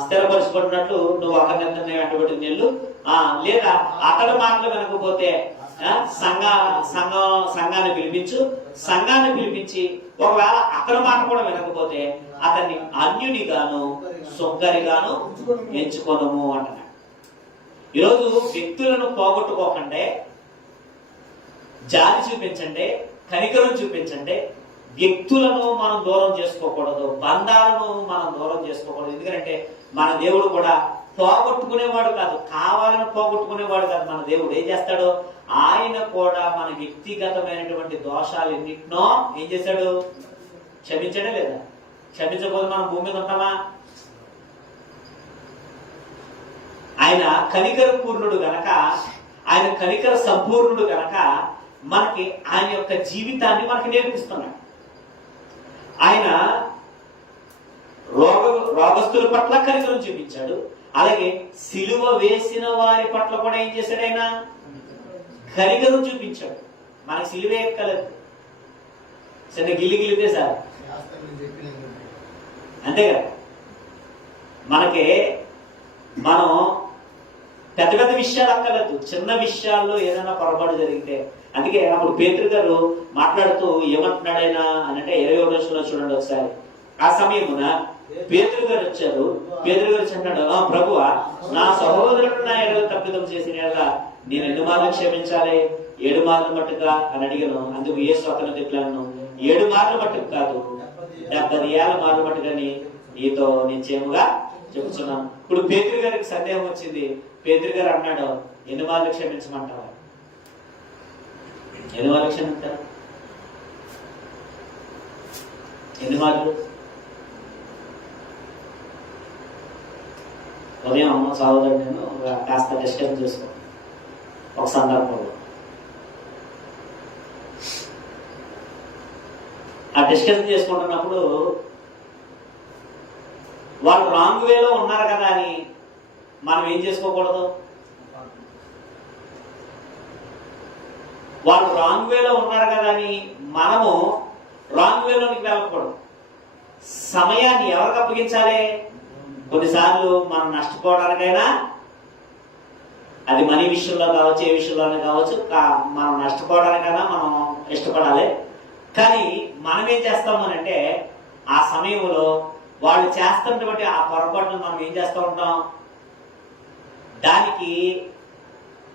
స్థిరపరచబడినట్లు నువ్వు ఒకరిని వెంటబడి నెల్లు. లేదా అతడి మాటలు వినకపోతే సంఘాన్ని పిలిపించు. సంఘాన్ని పిలిపించి ఒకవేళ అతని మాట కూడా వినకపోతే అతన్ని అన్యునిగాను సొంగరిగాను ఎంచుకోనము అంటున్నాడు. ఈరోజు వ్యక్తులను పోగొట్టుకోకండి, జాలి చూపించండి, కనికరం చూపించండి. వ్యక్తులను మనం దూరం చేసుకోకూడదు, బంధాలను మనం దూరం చేసుకోకూడదు. ఎందుకంటే మన దేవుడు కూడా పోగొట్టుకునేవాడు కాదు, కావాలని పోగొట్టుకునేవాడు కాదు. మన దేవుడు ఏం చేస్తాడు? ఆయన కూడా మన వ్యక్తిగతమైనటువంటి దోషాలు ఎన్నిటినో ఏం చేశాడు? క్షమించడే లేదా? క్షమించకపోతే మనం భూమి మీద ఉంటామా? ఆయన కనికర పూర్ణుడు గనక, ఆయన కనికర సంపూర్ణుడు గనక మనకి ఆయన యొక్క జీవితాన్ని మనకి నేర్పిస్తున్నాడు. ఆయన రోగస్తుల పట్ల కనికరం చూపించాడు. అలాగే సిలువ వేసిన వారి పట్ల కూడా ఏం చేశాడు? ఆయన కనికరం చూపించాడు. మనకి సిలువ ఎక్కలేదు, చిన్న గిల్లి గిల్లితే సార్, అంతే కదా. మనకి మనం పెద్ద పెద్ద విషయాలు అక్కర్లేదు, చిన్న విషయాల్లో ఏదైనా పొరపాటు జరిగితే. అందుకే అప్పుడు పేతురు గారు మాట్లాడుతూ ఏమంటున్నాడు ఆయన అంటే 21వ వచనంలో చూడండి ఒకసారి. ఆ సమయమున పేతురు గారు వచ్చారు. పేతురు గారు చెప్పాడు, ప్రభువా, నా సహోదరుడు నా ఎడల తప్పిదం చేసిన ఎడల నేను ఎన్ని మార్లు క్షమించాలి? 7 మార్లు మట్టుగా అని అడిగాను. అందుకు యేసు అతను తిట్లాను, 7 మార్లు మట్టుకు కాదు, 70 ఏళ్ల మార్లు మట్టుకని నీతో నిశ్చయముగా చెబుతున్నాను. ఇప్పుడు పేతురు గారికి సందేహం వచ్చింది. పేతురు గారు అన్నాడు, ఎన్ని మార్లు క్షమించమంటావా? ఎన్ని మార్లు క్షమించారు? ఎన్ని మార్లు? ఉదయం సహోదరుడు నేను కాస్త డిస్కస్ చేసుకో ఒక సందర్భంలో ఆ డిస్కషన్ చేసుకుంటున్నప్పుడు వాళ్ళు రాంగ్ వేలో ఉన్నారు కదా అని మనం ఏం చేసుకోకూడదు, వాళ్ళు రాంగ్ వేలో ఉన్నారు కదా అని మనము రాంగ్ వేలోనికి వెళ్ళకూడదు. సమయాన్ని ఎవరికి అప్పగించాలి? కొన్నిసార్లు మనం నష్టపోవడానికైనా, అది మనీ విషయంలో కావచ్చు, ఏ విషయంలోనే కావచ్చు, మనం నష్టపోవడానికైనా మనం ఇష్టపడాలి. కానీ మనం ఏం చేస్తాము అని అంటే ఆ సమయంలో వాళ్ళు చేస్తున్నటువంటి ఆ పొరపాటును మనం ఏం చేస్తూ ఉంటాం, దానికి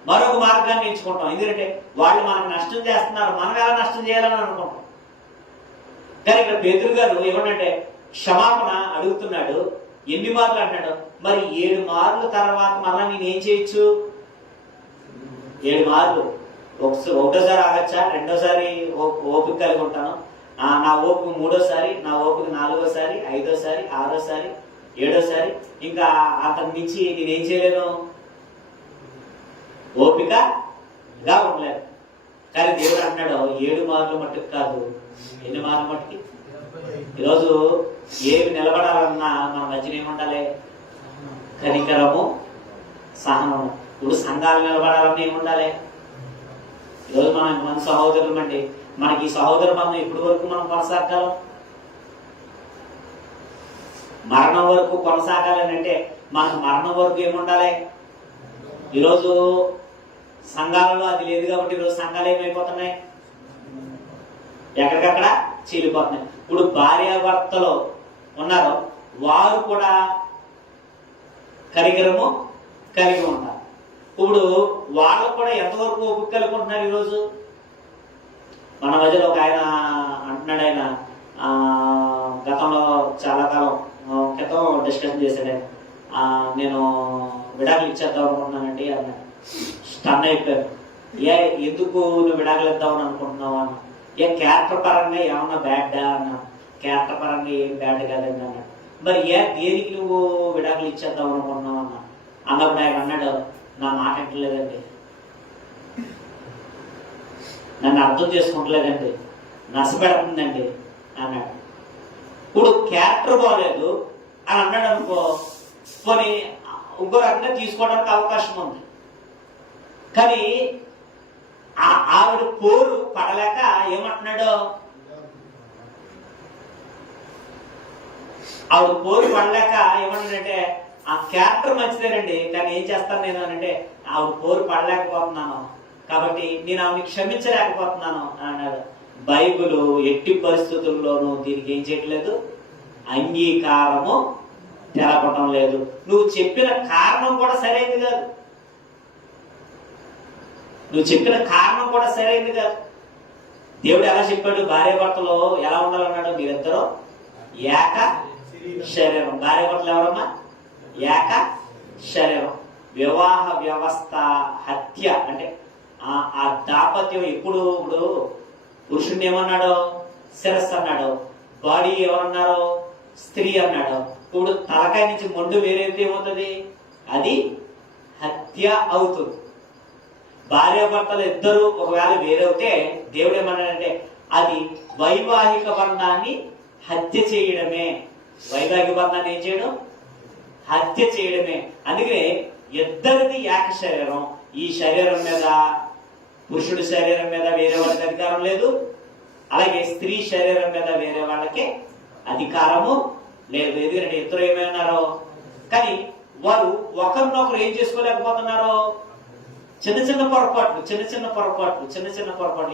మరొక మార్గాన్ని ఎంచుకుంటాం. ఎందుకంటే వాళ్ళు మనకు నష్టం చేస్తున్నారు, మనం ఎలా నష్టం చేయాలని అనుకుంటాం. కానీ ఇక్కడ పేతురు గారు ఏమన్నంటే క్షమాపణ అడుగుతున్నాడు. ఎన్ని మార్లు అంటాడు? మరి 7 మార్లు తర్వాత మళ్ళా నేను ఏం చేయొచ్చు? 7 మార్లు. ఒకటోసారి ఆగచ్చా? రెండోసారి ఓపిక కలిగి ఉంటాను, నా ఓపిక 3ఓసారి, నా ఓపిక 4ఓసారి, 5ఓసారి, 6ఓసారి, 7ఓసారి, ఇంకా అంతకు మించి నేనేం చేయలేను, ఓపికగా ఉండలేదు. కానీ దేవుడు అంటున్నాడు 7 మార్లు మట్టుకు కాదు. ఎన్ని మార్లు మట్టుకి? ఈరోజు ఏమి నిలబడాలన్నా మన మధ్యన ఏముండాలి? కనికరము, సహనము. ఇప్పుడు సంఘాలు నిలబడాలన్నా ఏముండాలి? ఈరోజు మన సహోదరులు అండి, మనకి ఈ సహోదర బంధం ఇప్పటి వరకు మనం కొనసాగాలం, మరణం వరకు కొనసాగాలని అంటే మనకు మరణం వరకు ఏముండాలి? ఈరోజు సంఘాలలో అది లేదు కాబట్టి ఈరోజు సంఘాలు ఏమైపోతున్నాయి? ఎక్కడికక్కడ చీలిపోతున్నాయి. ఇప్పుడు భార్యాభర్తలు ఉన్నారో వారు కూడా కనికరము కలిగి ఉంటారు. ఇప్పుడు వాళ్ళు కూడా ఎంతవరకు ఓపిక కలిగి ఉంటున్నారు? ఈరోజు మన మధ్యలో ఒక ఆయన అంటున్నాడు, ఆయన గతంలో చాలా కాలం క్రితం డిస్కషన్ చేశాడు. నేను విడాకులు ఇచ్చేద్దాం అనుకుంటున్నానండి అన్నాడు. స్టన్ అయిపోయారు. ఎందుకు నువ్వు విడాకులు ఇద్దామని అనుకుంటున్నావు అన్న. క్యారెక్టర్ పరంగా ఏమన్నా బ్యాడ్డా అన్నా. క్యారెక్టర్ పరంగా ఏం బ్యాడ్ కాదండి అన్నాడు. మరి దేనికి నువ్వు విడాకులు ఇచ్చేద్దాం అనుకుంటున్నావు అన్న. అన్నప్పుడు ఆయన అన్నాడు, నా మాట వింటలేదండి, నన్ను అర్థం చేసుకుంటలేదండి, నష్టపెడుతుందండి అన్నాడు. ఇప్పుడు క్యారెక్టర్ బాగలేదు అని అన్నాడు అనుకో, పోనీ ఇంకో రకంగా తీసుకోవడానికి అవకాశం ఉంది. కానీ ఆవిడ పోరు పడలేక ఏమంటున్నాడు, ఆవిడ పోరు పడలేక ఏమంటాడంటే ఆ క్యారెక్టర్ మంచిదేనండి, కానీ ఏం చేస్తాను నేను అంటే ఆవిడ పోరు పడలేకపోతున్నాను కాబట్టి నేను ఆవిడని క్షమించలేకపోతున్నాను అని అన్నాడు. బైబిల్ ఎట్టి పరిస్థితుల్లోనూ దీనికి ఏం చేయట్లేదు, అంగీకారము తెలపటం లేదు. నువ్వు చెప్పిన కారణం కూడా సరైనది కాదు, నువ్వు చెప్పిన కారణం కూడా సరైనది కాదు. దేవుడు ఎలా చెప్పాడు? భార్యాభర్తలో ఎలా ఉండాలన్నాడు? మీరిద్దరూ ఏక శరీరం. భార్యాభర్తలు ఎవరమ్మా? ఏక శరీరం. వివాహ వ్యవస్థ హత్య అంటే ఆ దాపత్యం ఎప్పుడు, ఇప్పుడు పురుషుడిని ఏమన్నాడు? శిరస్సు అన్నాడు. బాడీ ఎవరన్నారో? స్త్రీ అన్నాడు. ఇప్పుడు తలకాయ నుంచి మొండు వేరైతే ఏమవుతుంది? అది హత్య అవుతుంది. భార్యాభర్తలు ఇద్దరు ఒకవేళ వేరవుతే దేవుడు ఏమన్నాడంటే అది వైవాహిక బంధాన్ని హత్య చేయడమే. వైవాహిక బంధాన్ని ఏం చేయడం? హత్య చేయడమే. అందుకనే ఇద్దరిది ఏక శరీరం. ఈ శరీరం మీద, పురుషుడి శరీరం మీద వేరే వాళ్ళకి అధికారం లేదు, అలాగే స్త్రీ శరీరం మీద వేరే వాళ్ళకి అధికారము లేదు. ఎందుకంటే ఇద్దరు ఏమైనారో, కానీ వారు ఒకరినొకరు ఏం చేసుకోలేకపోతున్నారో. చిన్న చిన్న పొరపాట్లు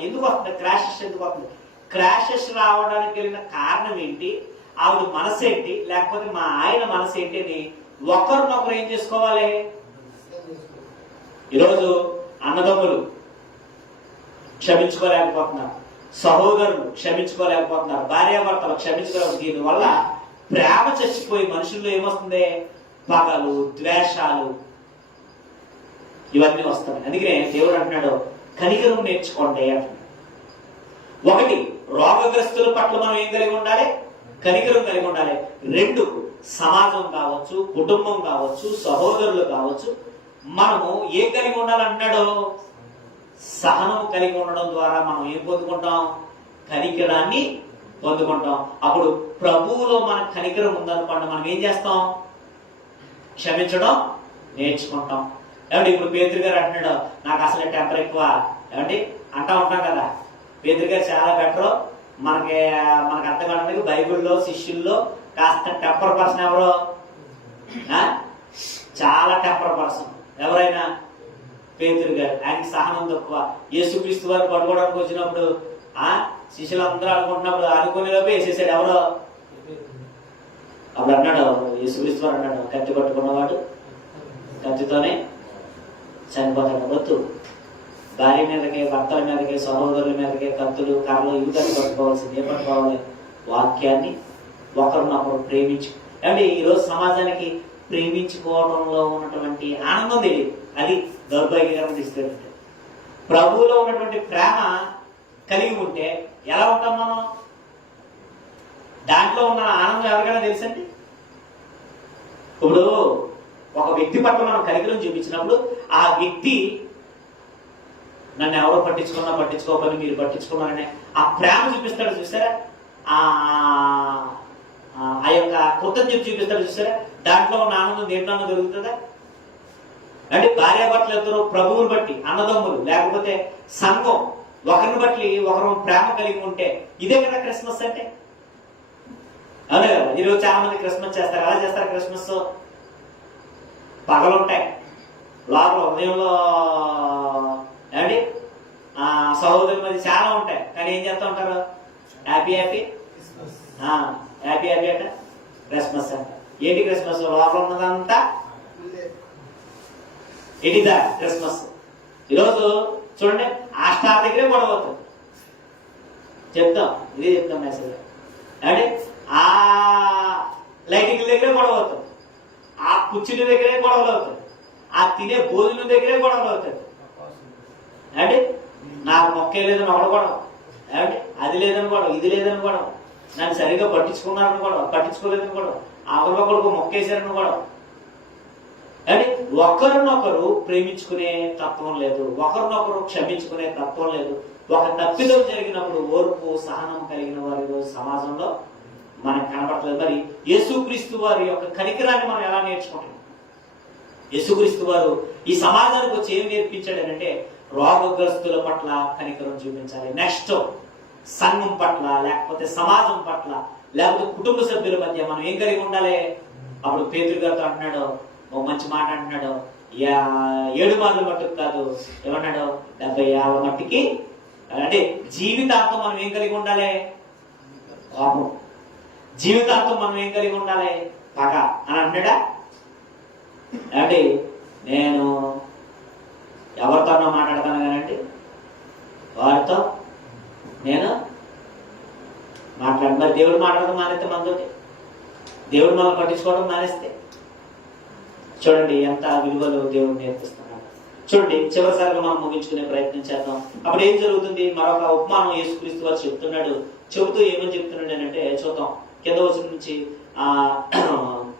ఎందుకు వస్తుంది? క్రాషెస్ ఎందుకు వస్తుంది? క్రాషెస్ రావడానికి వెళ్ళిన కారణం ఏంటి? ఆవిడ మనసు ఏంటి, లేకపోతే మా ఆయన మనసు ఏంటి అని ఒకరినొకరు ఏం చేసుకోవాలి. ఈరోజు అన్నదమ్ములు క్షమించుకోలేకపోతున్నారు, సహోదరులు క్షమించుకోలేకపోతున్నారు, భార్యాభర్తలు క్షమించుకోలేకపోతున్నారు. దీనివల్ల ప్రేమ చచ్చిపోయి మనుషుల్లో ఏమొస్తుంది? పగలు, ద్వేషాలు, ఇవన్నీ వస్తాయి. అందుకనే దేవుడు అంటున్నాడు కనికరం నేర్చుకోండి అంటున్నాడు. ఒకటి, రోగగ్రస్తుల పట్ల మనం ఏం కలిగి ఉండాలి? కనికరం కలిగి ఉండాలి. 2 సమాజం కావచ్చు, కుటుంబం కావచ్చు, సహోదరులు కావచ్చు, మనము ఏం కలిగి ఉండాలంటున్నాడు? సహనం కలిగి ఉండడం ద్వారా మనం ఏం పొందుకుంటాం? కనికరాన్ని పొందుకుంటాం. అప్పుడు ప్రభువులో మన కనికరం ఉందనుకోండి, మనం ఏం చేస్తాం? క్షమించడం నేర్చుకుంటాం. ఏమంటే ఇప్పుడు పేతురు గారు అంటున్నాడు, నాకు అసలు టెంపర్ ఎక్కువ. ఏమంటే అంటా ఉంటాం కదా, పేతురు గారు చాలా బెటర్. మనకి అర్థం కావడానికి బైబిల్లో శిష్యుల్లో కాస్త టెంపర్ పర్సన్ ఎవరు? చాలా టెంపర్ పర్సన్ ఎవరైనా పేతురు గారు. ఆయనకి సహనం తక్కువ. యేసుక్రీస్తు వారు పట్టుకోవడానికి వచ్చినప్పుడు శిష్యులందరూ అనుకుంటున్నప్పుడు అనుకునేలోపు వేసేసాడు. ఎవరో అప్పుడు అన్నాడు, యేసుక్రీస్తు వారు అన్నాడు, కత్తి పట్టుకున్నవాడు కత్తితోనే చనిపోతాడు. వద్దు, భార్య మీదకి, భర్తల మీదకి, సహోదరుల మీదకి కత్తులు, కర్రలు ఇవి కానీ పట్టుకోవాల్సింది. ఏం పట్టుకోవాలి? వాక్యాన్ని, ఒకరినొకరు ప్రేమించు. అంటే ఈరోజు సమాజానికి ప్రేమించుకోవడంలో ఉన్నటువంటి ఆనందం తెలియదు. అది దౌర్భాగ్యకరమైన స్థితి. ప్రభువులో ఉన్నటువంటి ప్రేమ కలిగి ఉంటే ఎలా ఉంటాం మనం? దాంట్లో ఉన్న ఆనందం ఎవరికైనా తెలుసండి? ఇప్పుడు ఒక వ్యక్తి పట్ల మనం కనికరం చూపించినప్పుడు ఆ వ్యక్తి నన్ను ఎవరో పట్టించుకోకపోయినా మీరు పట్టించుకున్నారనే ఆ ప్రేమ చూపిస్తాడు చూసారా? ఆ యొక్క కృతజ్ఞత చూపిస్తాడు చూసారా? దాంట్లో ఉన్న ఆనందం దేంట్లో దొరుకుతుందా? అంటే భార్యాభర్తలు ఇద్దరు ప్రభువుని బట్టి, అన్నదమ్ములు లేకపోతే సంఘం ఒకరిని బట్టి ఒకరు ప్రేమ కలిగి ఉంటే ఇదే కదా క్రిస్మస్ అంటే. అవును కదా? ఈరోజు చాలా మంది క్రిస్మస్ చేస్తారు. ఎలా చేస్తారు క్రిస్మస్? పగలుంటాయి, లోపల ఉదయంలో ఏమండి సహోదరుల మధ్య చాలా ఉంటాయి. కానీ ఏం చేస్తూ ఉంటారు? హ్యాపీ హ్యాపీ హ్యాపీ హ్యాపీ అంట క్రిస్మస్ అంట. ఏంటి క్రిస్మస్? లోపల ఉన్నదంతా ఎడిదా క్రిస్మస్. ఈరోజు చూడండి, ఆ స్టార్ దగ్గరే గొడవ అవుతుంది. ఇదే చెప్తాం మెసేజ్. అంటే ఆ లైటింగ్ దగ్గరే గొడవ అవుతుంది, ఆ కుర్చీల దగ్గరే గొడవలు అవుతుంది, ఆ తినే భోజనం దగ్గరే గొడవలు అవుతుంది. అంటే నాకు మొక్కే లేదని ఒకడు గొడవ, అంటే అది లేదని గొడవ, ఇది లేదని గొడవ, నన్ను సరిగ్గా పట్టించుకున్నారని గొడవ, పట్టించుకోలేదని గొడవ, అవతల మొక్కేశారని గొడవ. అంటే ఒకరినొకరు ప్రేమించుకునే తత్వం లేదు, ఒకరినొకరు క్షమించుకునే తత్వం లేదు. ఒక తప్పిదం జరిగినప్పుడు ఓర్పు, సహనం కలిగిన వారి సమాజంలో మనకు కనపడలేదు. మరి యేసుక్రీస్తు వారి యొక్క కనికరాన్ని మనం ఎలా నేర్చుకుంటాం? యేసుక్రీస్తు వారు ఈ సమాజానికి వచ్చి ఏం నేర్పించాడు అంటే, రోగగ్రస్తుల పట్ల కనికరం చూపించాలి. నెక్స్ట్ సంఘం పట్ల, లేకపోతే సమాజం పట్ల, లేకపోతే కుటుంబ సభ్యుల మధ్య మనం ఏం కలిగి ఉండాలి? అప్పుడు పేతురు గారితో అంటున్నాడు, ఓ మంచి మాట అంటున్నాడు, 7 మార్లు మట్టుకు కాదు, ఏమన్నాడు? 70 ఏళ్ళ మట్టికి. అంటే జీవితాంతం మనం ఏం కలిగి ఉండాలి? కోపం. జీవితాంతం మనం ఏం కలిగి ఉండాలి? పగ అని అంటున్నాడా? అంటే నేను ఎవరితోనో మాట్లాడతాను కానండి, వారితో నేను మాట్లాడు. మరి దేవుడు మాట్లాడడం మానేస్తే మనతోటి, దేవుడు మనల్ని పట్టించుకోవడం మానేస్తే చూడండి ఎంత విలువలు దేవుడు నేర్పిస్తున్నాడు. చూడండి, చివరిసారిగా మనం ముగించుకునే ప్రయత్నం చేద్దాం. అప్పుడు ఏం జరుగుతుంది? మరొక ఉపమానం యేసుక్రీస్తు వారు చెప్తున్నాడు. చెబుతూ ఏమని చెప్తున్నాడు అంటే చూద్దాం. కింద వచనం నుంచి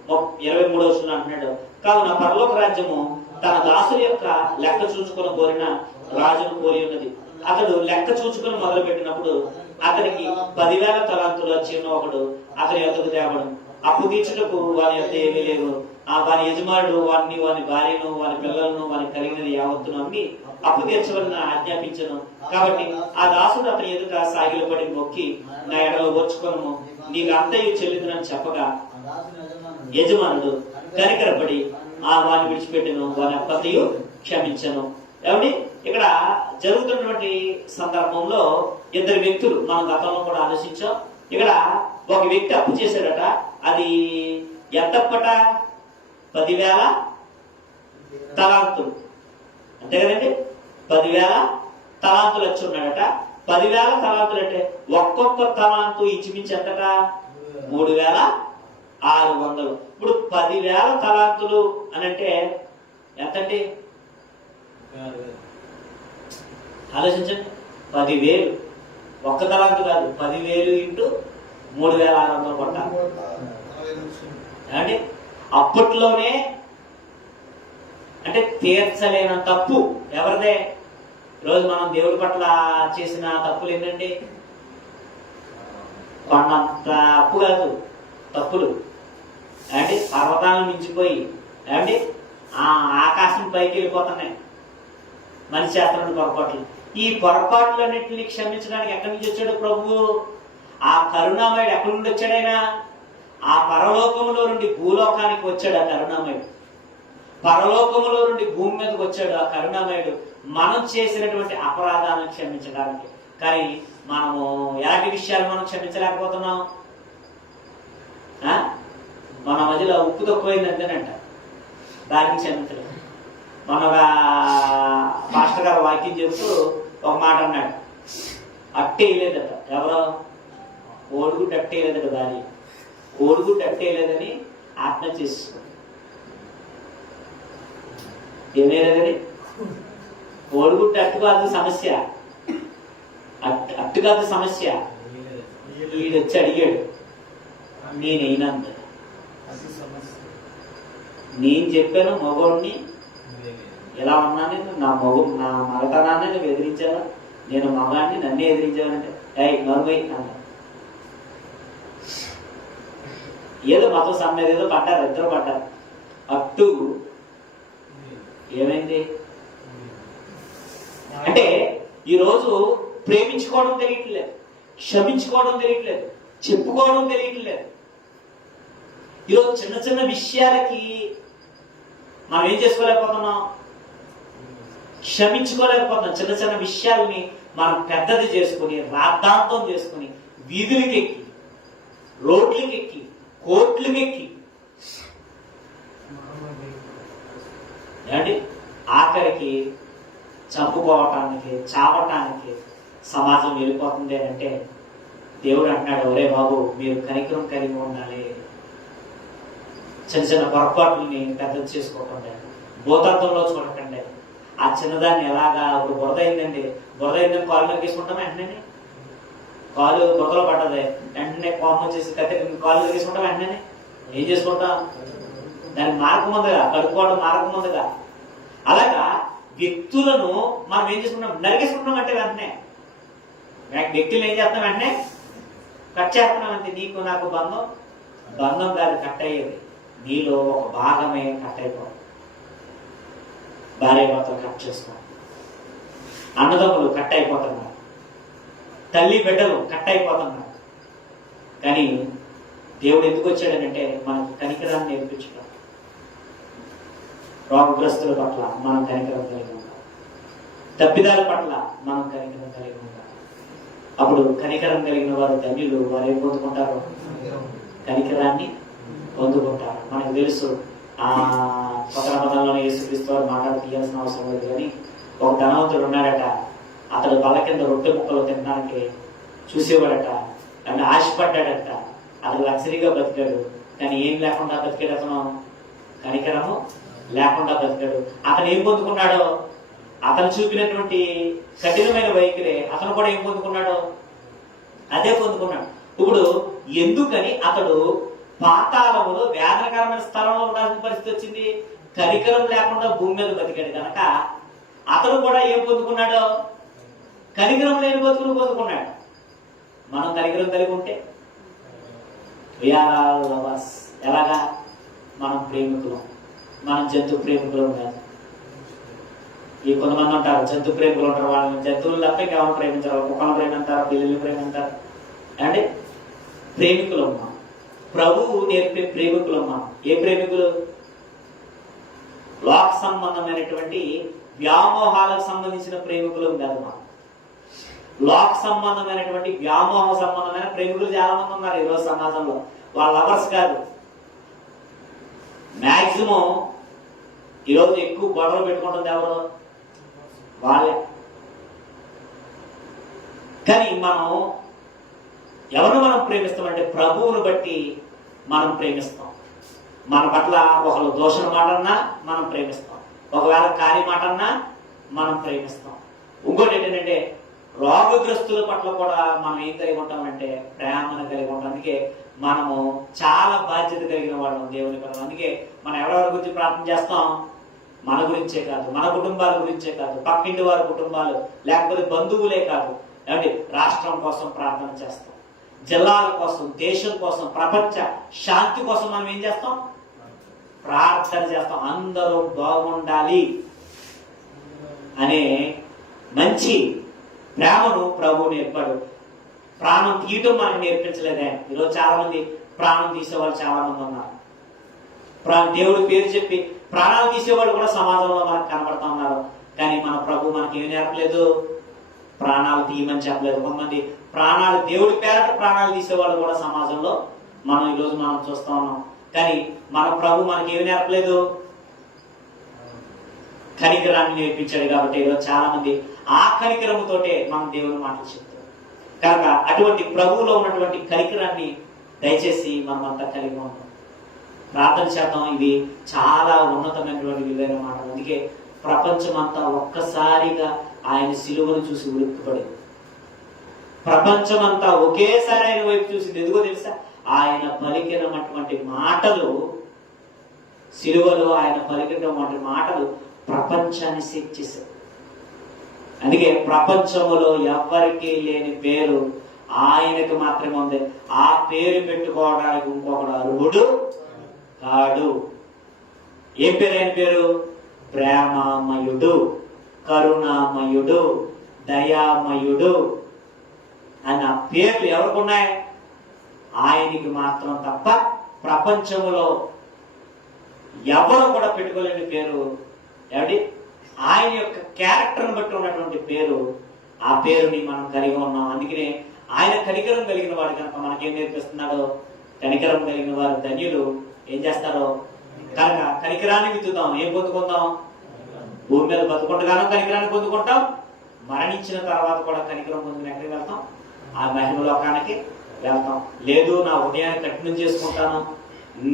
23వ వచనం అంటున్నాడు, కావున పరలోక రాజ్యము తన దాసుల యొక్క లెక్క చూచుకొని కోరిన రాజును కోరి ఉన్నది. అతడు లెక్క చూచుకొని మొదలు పెట్టినప్పుడు అతనికి 10,000 తలాంతులు వచ్చిన ఒకడు అతని యొద్దకు తేవడం. అప్పు తీర్చుటకు వాని యొక్క ఏమీ లేవు. వాని యజమానుడు వాని భార్యను, వాని పిల్లలను, వాని కలిగినది యావత్తును అమ్మి అప్పు తీర్చవలని ఆజ్ఞాపించను. కాబట్టి ఆ దాసుడు అతని ఎదుట సాగిలపడి మొక్కి, నా ఎడలో ఓర్చుకొనము, నీకు అంతయు చెల్లిందని చెప్పగా యజమానుడు కనికరపడి వాని విడిచిపెట్టను, వాని అప్పంతయు క్షమించను. ఏమండి, ఇక్కడ జరుగుతున్నటువంటి సందర్భంలో 2 వ్యక్తులు మనం గతంలో కూడా ఆలోచించాం. ఇక్కడ ఒక వ్యక్తి అప్పు చేశాడట. అది ఎంతప్పట? 10,000 తలాంతులు. అంతే కదండి, 10,000 తలాంతులు వచ్చి ఉన్నాడట. 10,000 తలాంతులు అంటే ఒక్కొక్క తలాంతు ఇంచుమించి ఎంతట? 3,600. ఇప్పుడు 10,000 తలాంతులు అని అంటే ఎంతండి? ఆలోచించండి. 10,000 ఒక్క తలాంతు కాదు, 10,000 ఇంటూ 3,600 కొట్టాలి. ఏమండి అప్పట్లోనే అంటే తీర్చలేన తప్పు ఎవరిదే? ఈరోజు మనం దేవుడి పట్ల చేసిన తప్పులు ఏంటండి? కొండంత అప్పు కాదు, తప్పులు ఏమండి పర్వతాలను మించిపోయి ఏమండి ఆకాశం పైకి వెళ్ళిపోతున్నాయి మనిషి చేస్తున్న పొరపాట్లు. ఈ పొరపాట్లన్నింటినీ క్షమించడానికి ఎక్కడి నుంచి వచ్చాడు ప్రభువు? ఆ కరుణామయుడు ఎక్కడి నుండి వచ్చాడైనా? ఆ పరలోకములో నుండి భూలోకానికి వచ్చాడు ఆ కరుణామయుడు. పరలోకములో నుండి భూమి మీదకి వచ్చాడు ఆ కరుణామయుడు మనం చేసినటువంటి అపరాధాలను క్షమించడానికి. కానీ మనము ఎలాంటి విషయాలు మనం క్షమించలేకపోతున్నాం? మన మధ్యలో ఉప్పు తక్కువైంది అంతేనంట, దానికి క్షమించలేదు. మన మాస్టర్ గారు వాక్యం చెబుతూ ఒక మాట అన్నాడు, అట్టేయలేదట. ఎవరో కోడిగుడ్డు అట్టేయలేదట, భార్య కోడిగుడ్డు అట్టేయలేదని ఆత్మహత్య చేసుకుంది. ఏమేలేదని? కోడిగుడ్డు అట్టు కాదు సమస్య, అట్టు కాదు సమస్య. వీడొచ్చి అడిగాడు, నేనైనంద నేను చెప్పాను మగవాడిని ఎలా ఉన్నాను, నా మగతనాన్ని నువ్వు ఎదిరించావా? నేను మగాన్ని నన్నే ఎదిరించావంటే నరుమై అన్న. ఏదో మతం సమ్మెది ఏదో పడ్డారు, ఇద్దరు పడ్డారు. అట్టు ఏమైంది అంటే ఈరోజు ప్రేమించుకోవడం తెలియట్లేదు, క్షమించుకోవడం తెలియట్లేదు, చెప్పుకోవడం తెలియట్లేదు. ఈరోజు చిన్న చిన్న విషయాలకి మనం ఏం చేసుకోలేకపోతున్నాం? క్షమించుకోలేకపోతున్నాం. చిన్న చిన్న విషయాలని మనం పెద్దది చేసుకుని రాద్ధాంతం చేసుకుని వీధులకి ఎక్కి రోడ్లకి ఎక్కి కోర్టులకి ఎక్కి ఏమండి ఆఖరికి చంపుకోవటానికి చావటానికి సమాజం వెళ్ళిపోతుంది అంటే దేవుడు అంటున్నాడు, ఒరే బాబు మీరు కనికరం కలిగి ఉండాలి, చిన్న చిన్న పొరపాట్లని పెద్దది చేసుకోకండి, భూతత్వంలో చూడకండి. ఆ చిన్నదాన్ని ఎలాగా ఇప్పుడు బురద అయిందండి, బురద అయిందని కాలు మీద తీసుకుంటాం, వెంటనే కాలు బురదలో పడ్డది, వెంటనే కోపం వచ్చేసి కత్తి కాలు తీసుకుంటాం, వెంటనే ఏం చేసుకుంటాం? దానికి మార్గం ఉందిగా, కడుక్కోవడం మార్గం ఉందిగా. అలాగా వ్యక్తులను మనం ఏం చేసుకుంటాం? నరికేసుకుంటాం. అంటే వెంటనే వ్యక్తులు ఏం చేస్తాం? వెంటనే కట్ చేస్తున్నాం. అంతే. నీకు నాకు బంధం కాదు కట్ అయ్యేది, నీలో ఒక భాగమే కట్ అయిపోతుంది. భార్య భర్తలు కట్ చేస్తున్నాం, అన్నదమ్ములు కట్ అయిపోతున్నారు, తల్లి బిడ్డలు కట్ అయిపోతున్నారు. కానీ దేవుడు ఎందుకు వచ్చాడనంటే మనకు కనికరాన్ని నేర్పించడం. రోగగ్రస్తుల పట్ల మనం కనికరం కలిగి ఉంటాం, తప్పిదాల పట్ల మనం కనికరం కలిగి ఉంటాం. అప్పుడు కనికరం కలిగిన వారు ధన్యులు. వారు ఏం పొందుకుంటారు? కనికరాన్ని పొందుకుంటారు. మనకు తెలుసు కొత్త నిబంధనలోనే యేసుక్రీస్తు వారు మాట్లాడియాల్సిన అవసరం లేదు. కానీ ఒక ధనవంతుడు ఉన్నాడట, అతడు బల్ల కింద రొట్టె ముక్కలు తినడానికి చూసేవాడట, కానీ ఆశపడ్డాడట. అతడు లగ్జరీగా బతికాడు, కానీ ఏం లేకుండా బతికాడు. అతను కనికరము లేకుండా బతికాడు. అతను ఏం పొందుకున్నాడో, అతను చూపినటువంటి కఠినమైన వైఖరే అతను కూడా ఏం పొందుకున్నాడో అదే పొందుకున్నాడు. ఇప్పుడు ఎందుకని అతడు పాతాళములో వేదనకరమైన స్థలంలో ఉండాల్సిన పరిస్థితి వచ్చింది? కనికరం లేకుండా భూమి మీద బతికాడు కనుక అతడు కూడా ఏం పొందుకున్నాడో కనికరం లేని బతుకును పొందుకున్నాడు. మనం కనికరం కలిగి ఉంటే ఎలాగా? మనం ప్రేమికులం, మనం జంతు ప్రేమికులం కాదు. ఈ కొంతమంది ఉంటారు జంతు ప్రేమికులు ఉంటారు, వాళ్ళని జంతువులు తప్ప కేవలం ప్రేమించారు, కుక్కలను ప్రేమించారు, పిల్లల్ని ప్రేమించారు. అంటే ప్రేమికులం మనం, ప్రభువు నేర్పే ప్రేమికులం మనం. ఏ ప్రేమికులు? లోక సంబంధమైనటువంటి వ్యామోహాలకు సంబంధించిన ప్రేమికులం కాదు మనం. లోక సంబంధమైనటువంటి వ్యామోహ సంబంధమైన ప్రేమికులు చాలా మంది ఉన్నారు ఈరోజు సమాజంలో. వాళ్ళ లవర్స్ కాదు. మ్యాక్సిమం ఈరోజు ఎక్కువ గొడవలు పెట్టుకుంటుంది ఎవరు? వాళ్ళే. కానీ మనం ఎవరు మనం ప్రేమిస్తామంటే ప్రభువును బట్టి మనం ప్రేమిస్తాం. మన పట్ల ఒకళ్ళు దోషణ మాటన్నా మనం ప్రేమిస్తాం, ఒకవేళ కార్య మాటన్నా మనం ప్రేమిస్తాం. ఇంకోటి ఏంటంటే రోగగ్రస్తుల పట్ల కూడా మనం ఏం కలిగి ఉంటామంటే ప్రేమను కలిగి ఉంటాం. అందుకే మనము చాలా బాధ్యత కలిగిన వాళ్ళం దేవుని పనులు. అందుకే మనం ఎవరెవరి గురించి ప్రార్థన చేస్తాం? మన గురించే కాదు, మన కుటుంబాల గురించే కాదు, పక్కింటి వారి కుటుంబాలు, లేకపోతే బంధువులే కాదు, అంటే రాష్ట్రం కోసం ప్రార్థన చేస్తాం, జిల్లాల కోసం, దేశం కోసం, ప్రపంచ శాంతి కోసం మనం ఏం చేస్తాం? ప్రార్థన చేస్తాం. అందరూ బాగుండాలి అనే మంచి ప్రేమను ప్రభు నేర్పాడు. ప్రాణం తీయటం మనకు నేర్పించలేదే. ఈరోజు చాలా మంది ప్రాణం తీసేవాళ్ళు చాలా మంది ఉన్నారు. దేవుడి పేరు చెప్పి ప్రాణాలు తీసేవాళ్ళు కూడా సమాజంలో మనకు కనబడతా ఉన్నారు. కానీ మన ప్రభు మనకి ఏం నేర్పలేదు? ప్రాణాలు తీయమని చెప్పలేదు. కొంతమంది ప్రాణాలు, దేవుడి పేరట ప్రాణాలు తీసేవాళ్ళు కూడా సమాజంలో ఈరోజు మనం చూస్తా ఉన్నాం. కానీ మన ప్రభు మనకి ఏమి నేర్పలేదు? కనికరాన్ని నేర్పించాడు. కాబట్టి ఈరోజు చాలా మంది ఆ కనికరముతోటే మనం దేవుని మాటలు చెప్తాం. కనుక అటువంటి ప్రభువులో ఉన్నటువంటి కనికరాన్ని దయచేసి మనం అంతా కలిగి ఉంటాం. ప్రార్థన చేద్దాం. ఇవి చాలా ఉన్నతమైనటువంటి విలువైన మాటలు. అందుకే ప్రపంచమంతా ఒక్కసారిగా ఆయన సిలువను చూసి ఉలిక్కిపడింది. ప్రపంచమంతా ఒకేసారి ఆయన వైపు చూసింది. ఎందుకో తెలుసా? ఆయన పలికినటువంటి మాటలు, సిలువలో ఆయన పలికినటువంటి మాటలు ప్రపంచాన్ని సెట్ చేశారు. అందుకే ప్రపంచంలో ఎవ్వరికీ లేని పేరు ఆయనకు మాత్రమే ఉంది. ఆ పేరు పెట్టుకోవడానికి ఇంకొకడు అర్హుడు కాడు. ఏం పేరు? ఆయన పేరు ప్రేమామయుడు, కరుణామయుడు, దయామయుడు అన్న పేర్లు ఎవరికి ఉన్నాయి? ఆయనకి మాత్రం తప్ప ప్రపంచంలో ఎవరు కూడా పెట్టుకోలేని పేరు ఏమిటి? ఆయన యొక్క క్యారెక్టర్ని బట్టి ఉన్నటువంటి పేరు. ఆ పేరుని మనం కలిగి ఉన్నాం. అందుకనే ఆయన కనికరం కలిగిన వాడు కనుక మనకేం నేర్పిస్తున్నాడో, కనికరం కలిగిన వారు ధన్యులు. ఏం చేస్తారో? కనుక కనికరాన్ని విత్తుతాం. ఏం పొందుకుందాం? భూమి మీద బతుకుండగానో కనికరాన్ని పొందుకుంటాం, మరణించిన తర్వాత కూడా కనికరం పొందుకుని ఎక్కడికి వెళ్తాం? ఆ మహిమ లోకానికి వెళ్తాం. లేదు, నా ఉదయాన్ని కఠినం చేసుకుంటాను,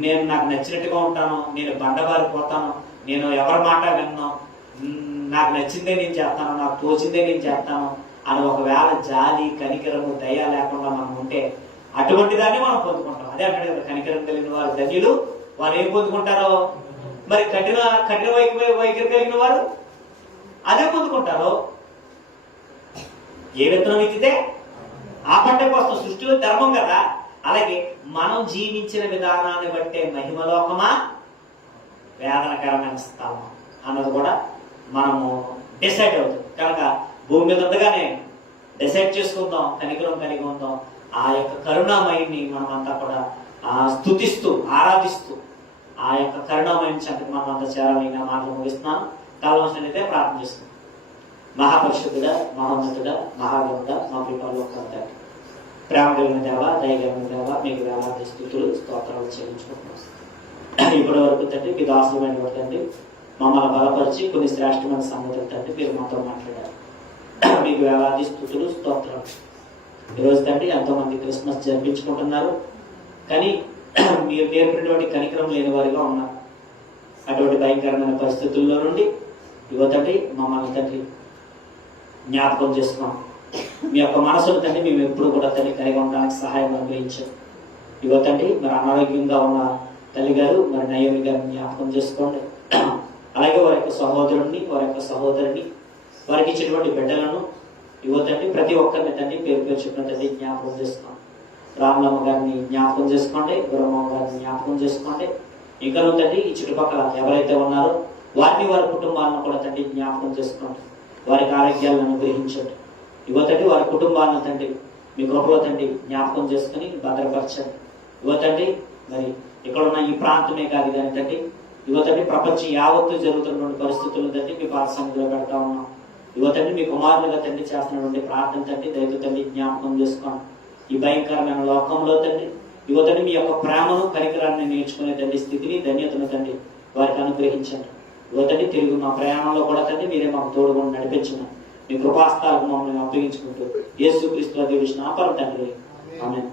నేను నాకు నచ్చినట్టుగా ఉంటాను, నేను బండబారిపోతాను, నేను ఎవరి మాట విన్నాను, నాకు నచ్చిందే నేను చేస్తాను, నాకు తోచిందే నేను చేస్తాను అని ఒకవేళ జాలి, కనికరము, దయ లేకుండా మనం ఉంటే అటువంటి దాన్ని మనం పొందుకుంటాం. అదే అంటాడు కదా, కనికరం కలిగిన వారు ధన్యులు. వారు ఏం పొందుకుంటారో? మరి కఠిన వైఖరి కలిగిన వారు అదే పొందుకుంటారు. ఏ విత్తనం విత్తితే ఆ పంటకు వస్తాం. సృష్టిలో ధర్మం కదా. అలాగే మనం జీవించిన విధానాన్ని బట్టే మహిమలోకమా, వేదనకరమైన స్థలమా అన్నది కూడా మనము డిసైడ్ అవుతుంది. కనుక భూమి మీద ఉండగానే డిసైడ్ చేసుకుందాం, కనికరం కలిగి ఉందాం. ఆ యొక్క కరుణామయిని మనం అంతా కూడా స్తుతిస్తూ, ఆరాధిస్తూ ఆ యొక్క కరుణామయిని సంగతి మనం అంతా చేరాలని నా మాటలు ముగిస్తున్నాను. కావాల్సినైతే ప్రార్థన చేస్తున్నాం. మహాపరిషుద్ధుడా, మహోన్నతుడా, మహాగణుడా, మా పిల్లలు ప్రేమ కలిగిన దేవ, దయ కలిగిన దేవ, మీకు వేలాది స్తుతులు, స్తోత్రాలు చెల్లించుకుంటున్నాం. ఇప్పటి వరకు తండ్రి మీ దాసులమైన తండ్రి మమ్మల్ని బలపరిచి కొన్ని శ్రేష్టమైన సంగతులు తండ్రి మీరు మాతో మాట్లాడారు. మీకు వేలాది స్తుతులు, స్తోత్రాలు. ఈరోజు తండ్రి ఎంతో మంది క్రిస్మస్ జరిపించుకుంటున్నారు, కానీ మీరు నేర్పినటువంటి కనికరం లేని వారిగా ఉన్నారు. అటువంటి భయంకరమైన పరిస్థితుల్లో నుండి యువతండ్రి మమ్మల్ని తండ్రి జ్ఞాపకం చేసుకున్నాం. మీ యొక్క మనసును తండ్రి మేము ఎప్పుడు కూడా తండ్రి కలిగి ఉండడానికి సహాయం అనుగ్రహించారు. యువతండ్రి మరి అనారోగ్యంగా ఉన్న తల్లి గారు, మరి నయోమి గారిని జ్ఞాపకం చేసుకోండి. అలాగే వారి యొక్క సహోదరుడిని, వారి యొక్క సహోదరుని, వారికి ఇచ్చినటువంటి బిడ్డలను యువతండి ప్రతి ఒక్కరిని తండ్రి పేరు పేరు చెప్పిన తండ్రి జ్ఞాపకం చేసుకోండి. రామలమ్మ గారిని జ్ఞాపకం చేసుకోండి, గురమ్మ గారిని జ్ఞాపకం చేసుకోండి. ఇంకా తండ్రి ఈ చుట్టుపక్కల ఎవరైతే ఉన్నారో వారిని, వారి కుటుంబాలను కూడా తండ్రి జ్ఞాపకం చేసుకోండి. వారికి ఆరోగ్యాలను అనుగ్రహించండి. యువతండి వారి కుటుంబాలను తండ్రి మీ గృహలో తండ్రి జ్ఞాపకం చేసుకుని భద్రపరచండి. యువతండి మరి ఇక్కడ ఉన్న ఈ ప్రాంతమే కాదు కానీ తండ్రి యువతండి ప్రపంచం యావత్తు జరుగుతున్నటువంటి పరిస్థితులను తండ్రి మీ పాద సన్నిధిలో పెడతా ఉన్నాం. యువతండి మీ కుమారులుగా తండ్రి చేస్తున్నటువంటి ప్రార్థన తండ్రి దయతో తండ్రి జ్ఞాపకం చేసుకోండి. ఈ భయంకరమైన లోకంలో తండ్రి యువతండి మీ యొక్క ప్రేమను, కనికరాన్ని నేర్చుకునే తండ్రి స్థితిని, ధన్యతను తండ్రి వారికి అనుగ్రహించండి. యువతండి తిరిగి మా ప్రయాణంలో కూడా తండ్రి మీరే మాకు తోడుగా నడిపించిన మీ కృపాస్తాలకు మమ్మల్ని అప్పగించుకుంటూ యేసుక్రీస్తు దేవుడి నామమున తండ్రి ఆమేన్.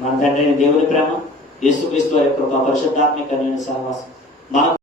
మన తండ్రి దేవుని ప్రేమ, యేసుక్రీస్తు వారి కృప, పరిశుద్ధాత్మ సహవాసం మన